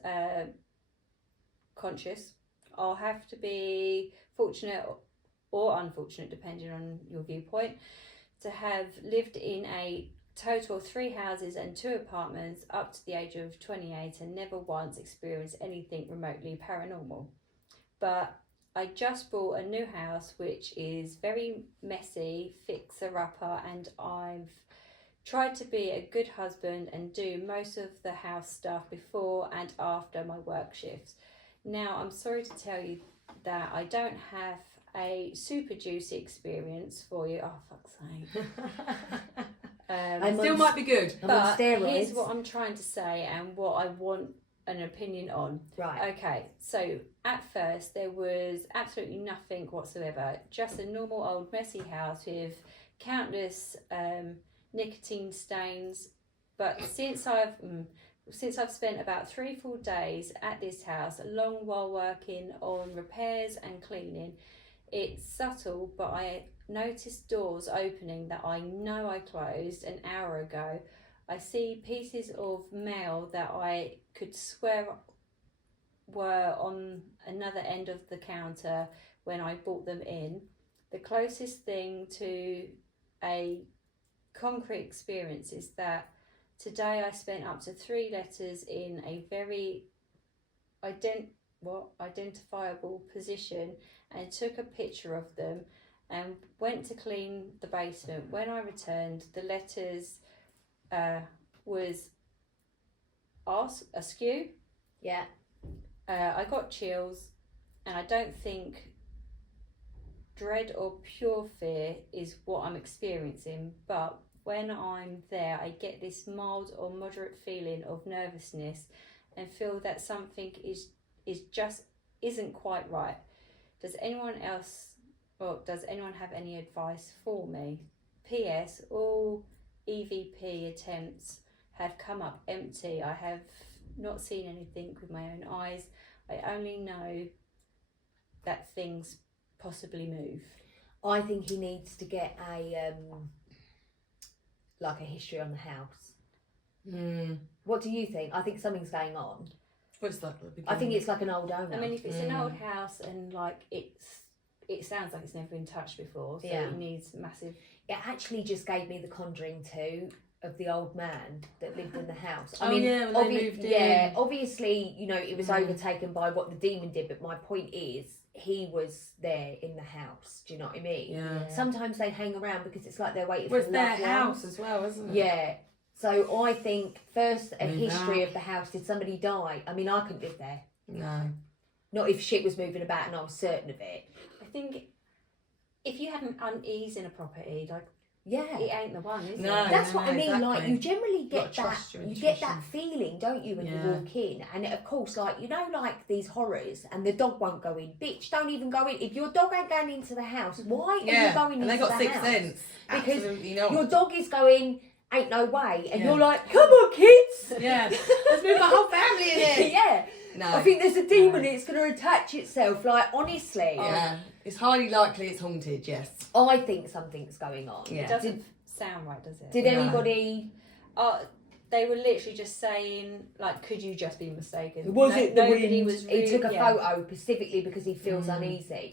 conscious. I'll have to be fortunate or unfortunate, depending on your viewpoint, to have lived in a total of 3 houses and 2 apartments up to the age of 28 and never once experienced anything remotely paranormal. But I just bought a new house which is very messy, fixer-upper, and I've tried to be a good husband and do most of the house stuff before and after my work shifts. Now, I'm sorry to tell you that I don't have a super juicy experience for you. Oh, fuck's sake. Still might be good. But here's what I'm trying to say and what I want an opinion on. Right. Okay, so at first there was absolutely nothing whatsoever. Just a normal old messy house with countless nicotine stains. But since I've spent about 3 full days at this house, along while working on repairs and cleaning, it's subtle, but I noticed doors opening that I know I closed an hour ago. I see pieces of mail that I could swear were on another end of the counter when I brought them in. The closest thing to a concrete experience is that today I spent up to 3 letters in a very identifiable position and took a picture of them and went to clean the basement. When I returned, the letters was askew. Yeah. I got chills, and I don't think dread or pure fear is what I'm experiencing, but when I'm there, I get this mild or moderate feeling of nervousness and feel that something isn't quite right. Does anyone have any advice for me? P.S. All EVP attempts have come up empty. I have not seen anything with my own eyes. I only know that things possibly move. I think he needs to get a history on the house. What do you think? I think something's going on. What's that? I think it's like an old owner. I mean, if it's an old house and it sounds like it's never been touched before, so it needs massive. It actually just gave me the Conjuring 2 of the old man that lived in the house. When they moved in. Yeah, obviously, it was overtaken by what the demon did, but my point is, he was there in the house. Do you know what I mean? Yeah. Sometimes they hang around because it's like they're waiting for the their loved house ones. as well, isn't it? Yeah. So I think first a history of the house. Did somebody die? I mean, I couldn't live there. No. Not if shit was moving about and I was certain of it. I think if you have an unease in a property, yeah, it ain't the one, is it? That's what I mean. Exactly. Like, you generally get that. You get that intuition. feeling, don't you, when you walk in? And of course, like these horrors, and the dog won't go in. Bitch, don't even go in. If your dog ain't going into the house, why are you going into the house? And they got 6 sense. Because absolutely not. your dog is going, ain't no way, and you're like, come on, kids. Yeah, let's move the whole family in it. Yeah. No. I think there's a demon. It's going to attach itself. Like, honestly. Yeah. It's highly likely it's haunted. Yes. I think something's going on. It doesn't sound right, does it? Did anybody? They were literally just saying, could you just be mistaken? Was it the nobody wind? was really, he took a photo specifically because he feels uneasy.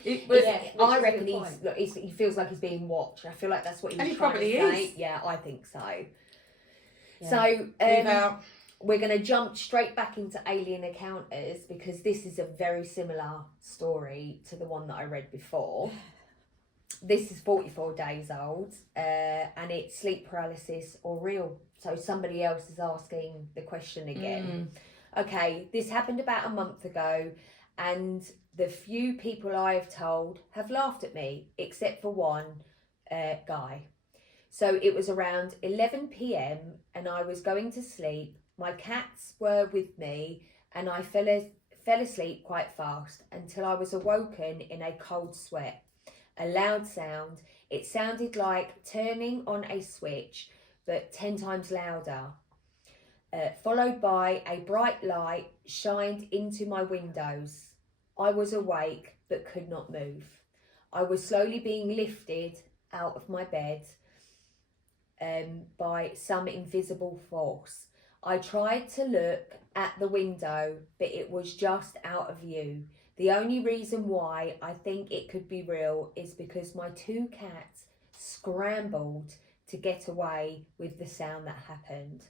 I reckon he feels like he's being watched. I feel like that's what he was trying to say. Is. Yeah, I think so. Yeah. So we're going to jump straight back into Alien Encounters because this is a very similar story to the one that I read before. This is 44 days old, and it's sleep paralysis or real. So somebody else is asking the question again. Okay, this happened about a month ago, and the few people I have told have laughed at me, except for one guy. So it was around 11 p.m. and I was going to sleep. My cats were with me and I fell asleep quite fast until I was awoken in a cold sweat. A loud sound. It sounded like turning on a switch, but 10 times louder. Followed by a bright light shined into my windows. I was awake but could not move. I was slowly being lifted out of my bed by some invisible force. I tried to look at the window, but it was just out of view. The only reason why I think it could be real is because my 2 cats scrambled to get away with the sound that happened.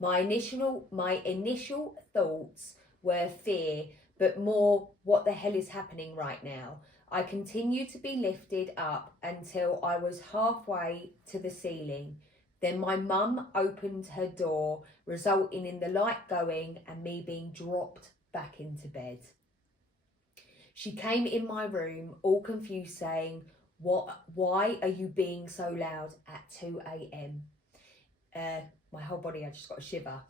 My initial thoughts were fear, but more, what the hell is happening right now? I continued to be lifted up until I was halfway to the ceiling. Then my mum opened her door, resulting in the light going and me being dropped back into bed. She came in my room, all confused, saying, why are you being so loud at 2 a.m? My whole body, I just got a shiver.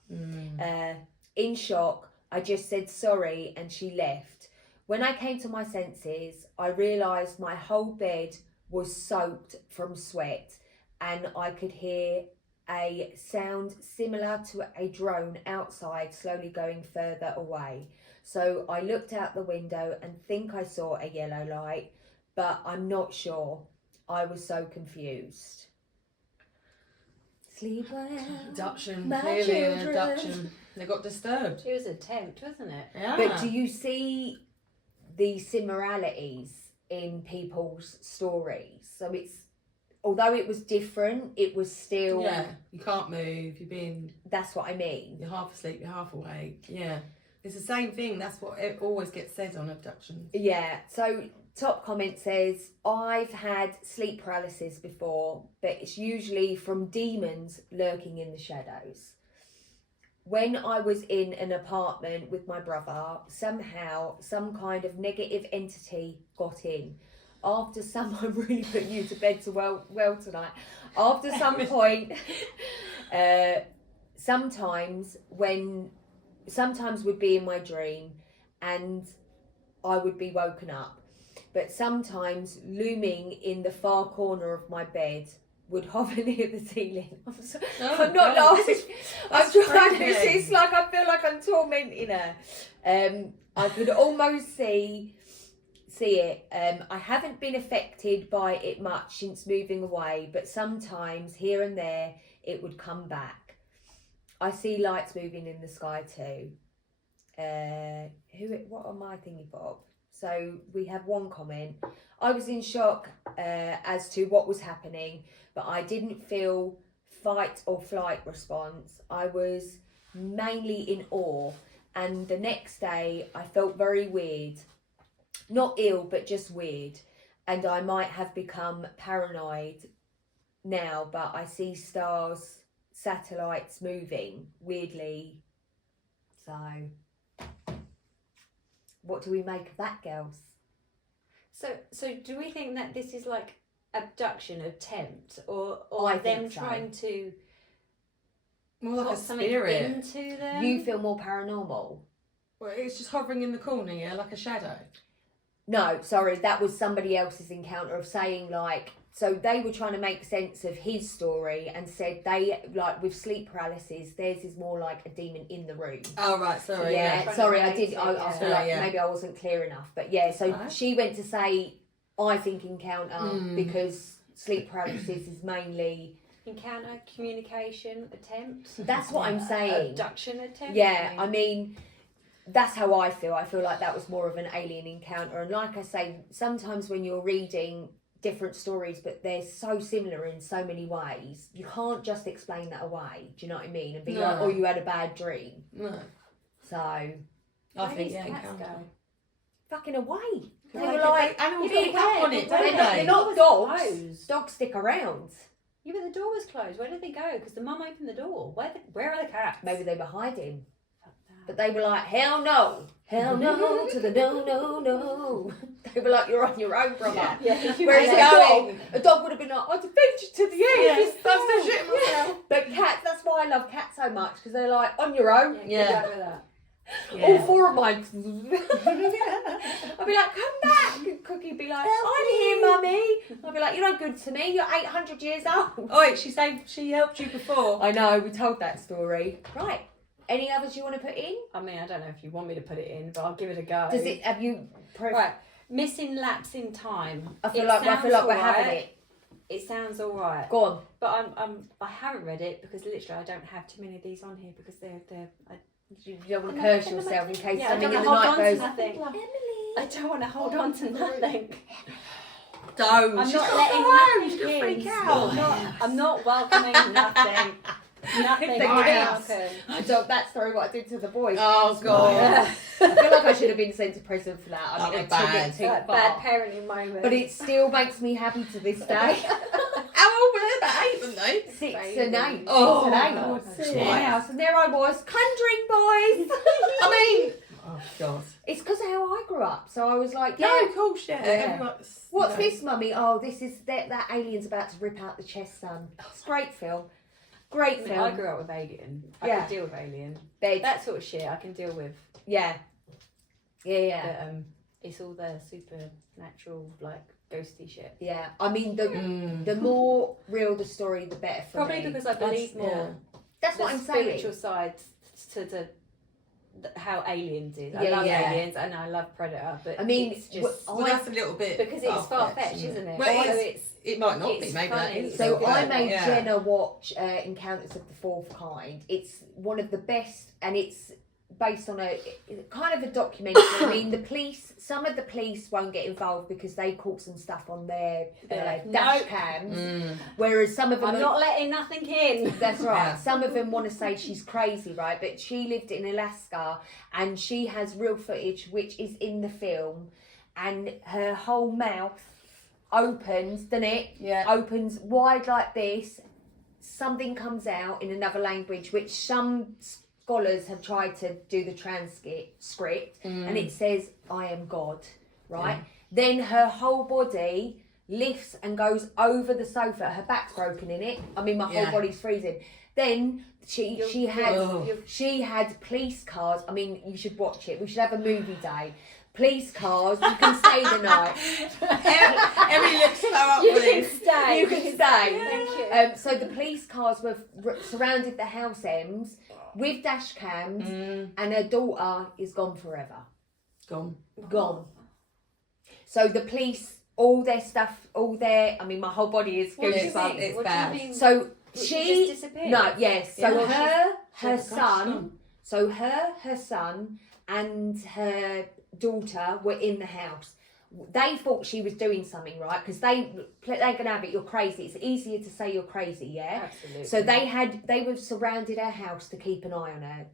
In shock, I just said sorry and she left. When I came to my senses, I realised my whole bed was soaked from sweat and I could hear a sound similar to a drone outside slowly going further away. So I looked out the window and think I saw a yellow light, but I'm not sure. I was so confused. Sleep well, Abduction, my clearly an children. abduction. They got disturbed. It was an attempt, wasn't it? Yeah. But do you see the similarities in people's stories? So it's, although it was different, it was still... Yeah, you can't move, you're being... That's what I mean. You're half asleep, you're half awake. Yeah. It's the same thing. That's what it always gets said on abductions. Yeah, so top comment says, I've had sleep paralysis before, but it's usually from demons lurking in the shadows. When I was in an apartment with my brother, somehow some kind of negative entity got in. After someone really put you to bed so well tonight. After some point, sometimes would be in my dream and I would be woken up. But sometimes looming in the far corner of my bed would hover near the ceiling. I'm not laughing. I'm trying to. It's like I feel like I'm tormenting her. I could almost see it. I haven't been affected by it much since moving away, but sometimes here and there it would come back. I see lights moving in the sky too. What am I thinking, Bob? So we have one comment. I was in shock as to what was happening, but I didn't feel fight or flight response. I was mainly in awe, and the next day I felt very weird. Not ill, but just weird. And I might have become paranoid now, but I see stars, satellites moving weirdly. So what do we make of that, girls? So do we think that this is like abduction attempt, or I them think so. trying to More like put a something spirit. into them? You feel more paranormal? Well, it's just hovering in the corner, yeah, like a shadow. No, sorry, that was somebody else's encounter of saying like, so they were trying to make sense of his story and said they, like with sleep paralysis, theirs is more like a demon in the room. Oh, right, sorry. Yeah, Trying sorry, to I relate did. it, I yeah. feel like Yeah. maybe I wasn't clear enough. But yeah, so Right. she went to say, I think encounter because sleep paralysis is mainly. Encounter, communication attempt, That's what I'm saying. abduction attempt. Yeah, I mean, that's how I feel. I feel like that was more of an alien encounter. And like I say, sometimes when you're reading different stories, but they're so similar in so many ways, you can't just explain that away. Do you know what I mean? And be No. like, oh, you had a bad dream. No. So, I Where think, these yeah, cats encounter. go? fucking away. They Like, were like, animals Yeah, got a cap on it, where- don't they're they? not Doors dogs. closed. Dogs stick around. Yeah, but the door was closed. Where did they go? Because the mum opened the door. Where are the cats? Maybe they were hiding. Fuck that. But they were like, hell no to the no. They were like, you're on your own, brother. Yeah. Whereas Yeah. a dog would have been like, I'd defend you to the end. Yes, that's the shit myself. But cats, that's why I love cats so much, because they're like, on your own. Yeah. Good luck with that. All four of mine. I'd be like, come back. And Cookie would be like, I'm here, mummy. I'd be like, you're not good to me. You're 800 years old. Oh, wait, she helped you before. I know, we told that story. Right. Any others you want to put in? I mean, I don't know if you want me to put it in, but I'll give it a go. Does it? Have you? Right. Missing lapse in time. I feel It like sounds we're alright. having it. It sounds alright. Go on. But I haven't read it because literally I don't have too many of these on here because they're You don't want to curse yourself in case I something don't in the want to hold night on to goes. nothing. I don't want to hold on to nothing. Don't. I'm She's not got letting the home. nothing She's gonna freak in. out. I'm not welcoming nothing. Nothing. Think of it. welcome. I don't. That's sorry what I did to the boys. Oh, God. I feel like I should have been sent to prison for that. I That mean, was I took bad. it too That far. bad parenting moment. But it still makes me happy to this day. How old were they? About 8, weren't they? 6 Baby. and 8. Oh, 6 and 8. God, In six. my house, and there I was, conjuring boys. I mean... Oh, God. It's because of how I grew up. So I was like, yeah. No, of course, yeah. Yeah. Everyone's, What's you know. this, mummy? Oh, this is that alien's about to rip out the chest, son. It's a great film. Great film. I grew up with Alien. I Yeah. can deal with Alien. Big. That sort of shit I can deal with. Yeah. Yeah. But it's all the supernatural, like ghosty shit. Yeah. I mean, the more real the story, the better for Probably me. because I believe more That's the what I'm spiritual saying. side to how Aliens is. I Yeah, love yeah. Aliens and I love Predator, but I mean, it's just Well, that's a little bit... because it's far-fetched, isn't it? Well, So it might not be, it's maybe that funny. is. So I Yeah. made Yeah. Jenna watch Encounters of the Fourth Kind. It's one of the best, and it's based on a kind of a documentary. I mean, some of the police won't get involved because they caught some stuff on their dash No. cams, whereas some of them I'm not letting nothing in. That's right. Yeah. Some of them want to say she's crazy, right? But she lived in Alaska and she has real footage which is in the film, and her whole mouth opens, doesn't it? Yeah. Opens wide like this. Something comes out in another language, which some scholars have tried to do the transcript, and it says, I am God, right? Yeah. Then her whole body lifts and goes over the sofa. Her back's broken in it. I mean, my Yeah. whole body's freezing. Then she had police cars. I mean, you should watch it. We should have a movie day. Police cars. You can stay the night. Emily looks so up You for can this. stay. You can stay. Thank you. So the police cars were surrounded the house ends with dash cams, and her daughter is gone forever. Gone. Gone. So the police, all their stuff, I mean, my whole body is What do you goosebumps. mean? It's What do you bad. mean? So She she just disappeared? no, yes. So Yeah. her She son, so her son and her daughter were in the house. They thought she was doing something, right? Because they can have it. You're crazy. It's easier to say you're crazy, yeah. Absolutely. So they were surrounded her house to keep an eye on her.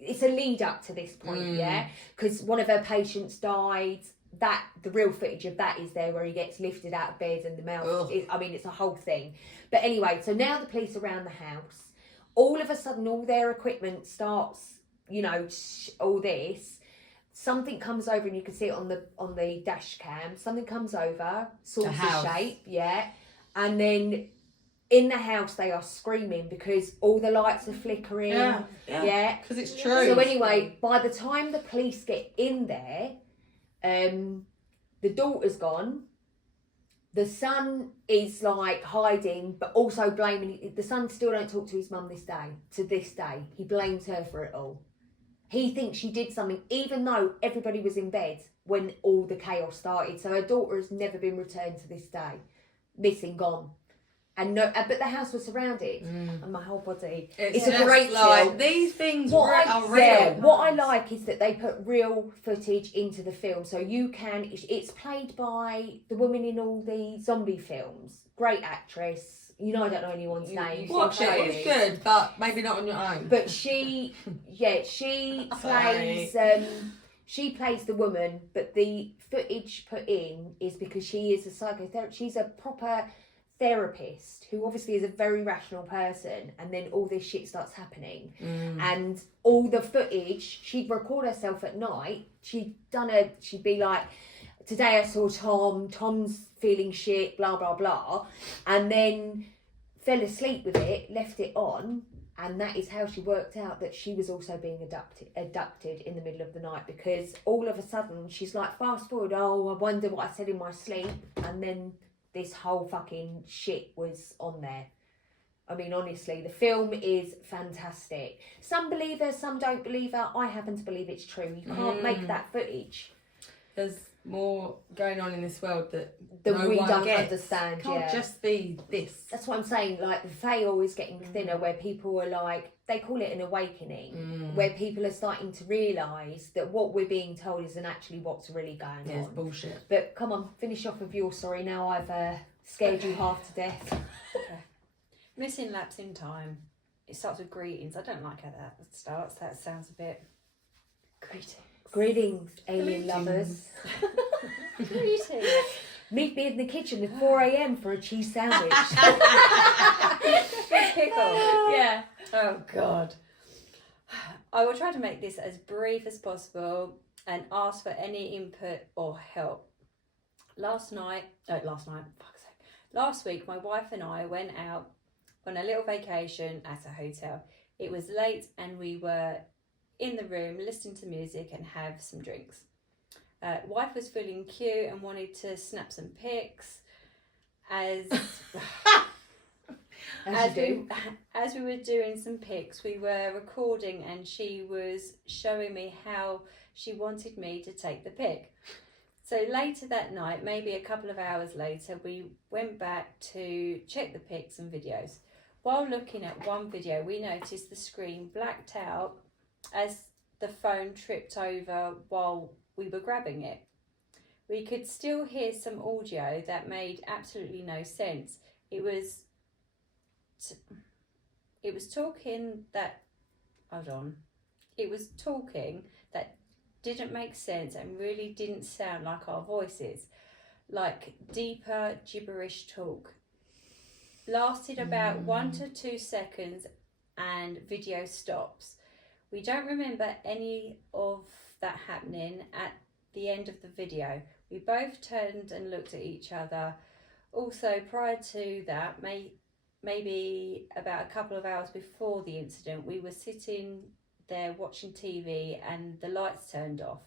It's a lead up to this point, yeah. Because one of her patients died. The real footage of that is there, where he gets lifted out of bed and the mouth. I mean, it's a whole thing. But anyway, so now the police around the house. All of a sudden, all their equipment starts. All this. Something comes over, and you can see it on the dash cam. Something comes over, saucer shape, yeah, and then in the house they are screaming because all the lights are flickering. Yeah, Because it's true. So anyway, by the time the police get in there, the daughter's gone. The son is like hiding, but also blaming. The son still don't talk to his mum this day. To this day, he blames her for it all. He thinks she did something, even though everybody was in bed when all the chaos started. So her daughter has never been returned to this day, missing, gone, and but the house was surrounded, and my whole body. It's a great film. These things What are real. what I like is that they put real footage into the film, so you can. It's played by the woman in all the zombie films. Great actress. I don't know anyone's name. Watch it. Sorry. It's good, but maybe not on your own. But she plays. She plays the woman, but the footage put in is because she is a psychotherapist. She's a proper therapist who obviously is a very rational person, and then all this shit starts happening, Mm. and all the footage, she'd record herself at night. She'd be like, today I saw Tom's feeling shit, blah blah blah, and then fell asleep with it, left it on. And that is how she worked out that she was also being abducted in the middle of the night, because all of a sudden she's like, fast forward, oh, I wonder what I said in my sleep. And then this whole fucking shit was on there. I mean, honestly, the film is fantastic. Some believe her, some don't believe her. I happen to believe it's true. You can't make that footage. There's more going on in this world that We one don't gets. understand. It can't just be this. That's what I'm saying. Like, the veil is getting thinner, where people are like, they call it an awakening, where people are starting to realise that what we're being told isn't actually what's really going Yeah, it's on. bullshit. But come on, finish off with your story. Now I've scared you half to death. Okay. Missing lapse in time. It starts with greetings. I don't like how that starts. That sounds a bit. Greetings. Greetings, alien Greetings. lovers. Greetings. Meet me in the kitchen at 4 a.m. for a cheese sandwich. Big pickle. Yeah. Oh God. I will try to make this as brief as possible and ask for any input or help. Last week, my wife and I went out on a little vacation at a hotel. It was late and we were in the room listening to music and have some drinks. Wife was feeling cute and wanted to snap some pics. As we were doing some pics, we were recording and she was showing me how she wanted me to take the pic. So later that night, maybe a couple of hours later, we went back to check the pics and videos. While looking at one video, we noticed the screen blacked out as the phone tripped over while we were grabbing it. We could still hear some audio that made absolutely no sense. It was talking that didn't make sense and really didn't sound like our voices, like deeper gibberish talk. Lasted about 1 to 2 seconds and video stops. We don't remember any of that happening at the end of the video. We both turned and looked at each other. Also, prior to that, maybe about a couple of hours before the incident, we were sitting there watching TV and the lights turned off.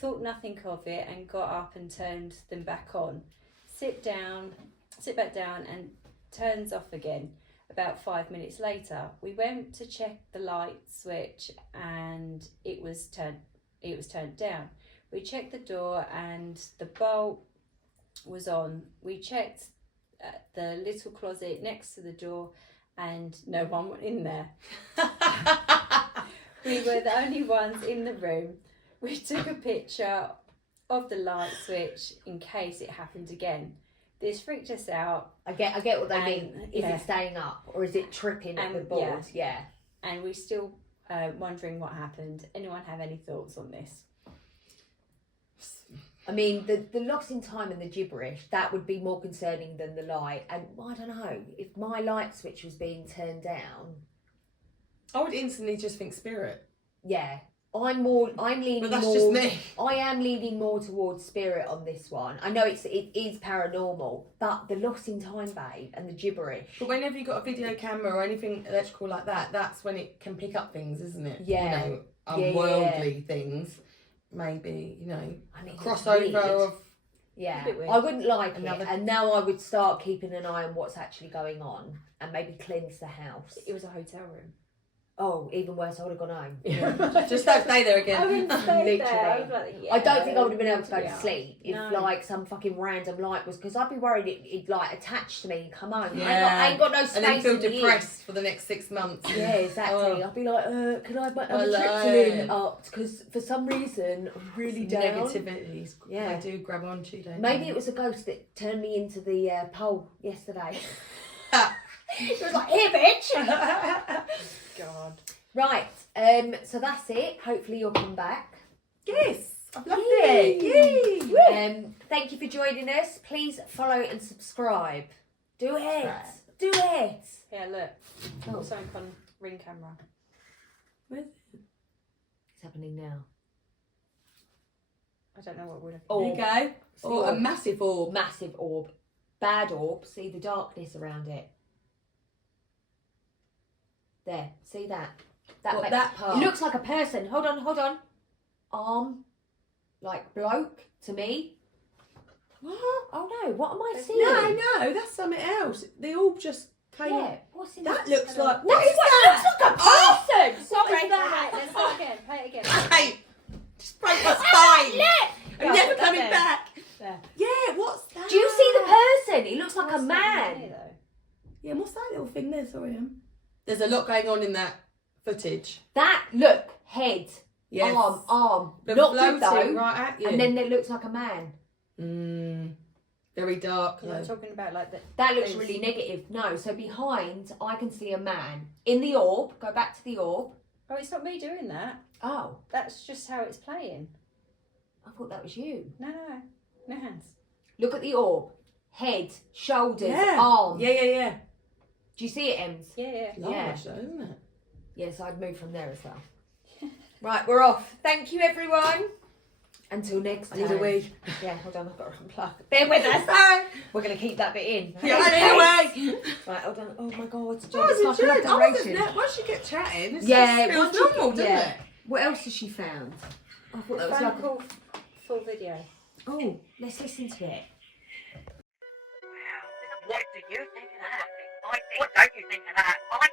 Thought nothing of it and got up and turned them back on. Sit back down and turns off again. About 5 minutes later, we went to check the light switch and it was turned down. We checked the door and the bolt was on. We checked the little closet next to the door and no one went in there. We were the only ones in the room. We took a picture of the light switch in case it happened again. This freaked us out. I get what they mean. Is it staying up or is it tripping at the board? Yeah. And we're still wondering what happened. Anyone have any thoughts on this? I mean, the loss in time and the gibberish, that would be more concerning than the light. And I don't know, if my light switch was being turned down, I would instantly just think spirit. yeah. I'm leaning But that's more. just me. I am leaning more towards spirit on this one. I know it is paranormal, but the loss in time, babe, and the gibberish. But whenever you've got a video camera or anything electrical like that, that's when it can pick up things, isn't it? Yeah. You know, unworldly things. Maybe, you know, I mean, it's crossover weird. of... Yeah, A bit weird. I wouldn't like Another- it, and now I would start keeping an eye on what's actually going on, and maybe cleanse the house. It was a hotel room. Oh, even worse, I would have gone home. Just don't stay there again. I wouldn't stay there. I was Literally. like, yeah, I don't think I would have been able to go yeah. to sleep if No. like some fucking random light was, because I'd be worried it'd like attach to me and come home. Yeah. I ain't got no space And then feel in the depressed for the next 6 months. ear. Yeah, exactly. Oh. I'd be like, can I have my I like amitriptyline it. up? Because for some reason I'm really down. Negativities. Yeah. They do grab onto you, don't Maybe they? it was a ghost that turned me into the pole yesterday. It was like, here, bitch. God. Right, so that's it. Hopefully you'll come back. Yes. I've loved Yay. it. Yay. Thank you for joining us. Please follow and subscribe. Do it. Right. Do it. Yeah, look. Oh. Got something on ring camera. Where's It's happening now. I don't know what we're looking Oh. There you go. See Oh, a orb. massive orb. Massive orb. Bad orb. See the darkness around it. There. See that? What, that part? It looks like a person. Hold on. Arm. Like bloke to me. What? Oh no, what am I seeing? No, that's something else. They all just came. Yeah, what's in That that? looks like. That is what looks like a Oh! person! Sorry. Wait, let's start again. Play it again. Hey, just broke my spine. I'm Go, never put that coming there. back. There. Yeah, what's that? Do you see the person? He looks like What's a that man. here, though? Yeah, what's that little thing there? Sorry, there's a lot going on in that footage. That, look, head, Yes. arm. But Not good floating though. right at you. And then it looks like a man. Very dark You're though. not talking about like the. That looks Those- really negative. No, so behind, I can see a man. In the orb, go back to the orb. Oh, it's not me doing that. Oh, That's just how it's playing. I thought that was you. No hands. Look at the orb. Head, shoulders, Yeah. arm. Yeah. Do you see it, Ems? Yeah. Large though, isn't it? Yes, I'd move from there as well. Right, we're off. Thank you, everyone. Until next I time. need a wee. Yeah, hold on, I've got to unplug. Bear with us. Sorry. We're going to keep that bit in. Yeah, I need a wee. Right, hold on. Oh my God, it's Oh, it's like an it's operation. once you get chatting, it's Yeah, just feels once you- normal, doesn't yeah. it? What else has she found? I thought that was Phone like. call, full video. Oh, let's listen to it. Wow. What do you think of that? What don't you think of that? I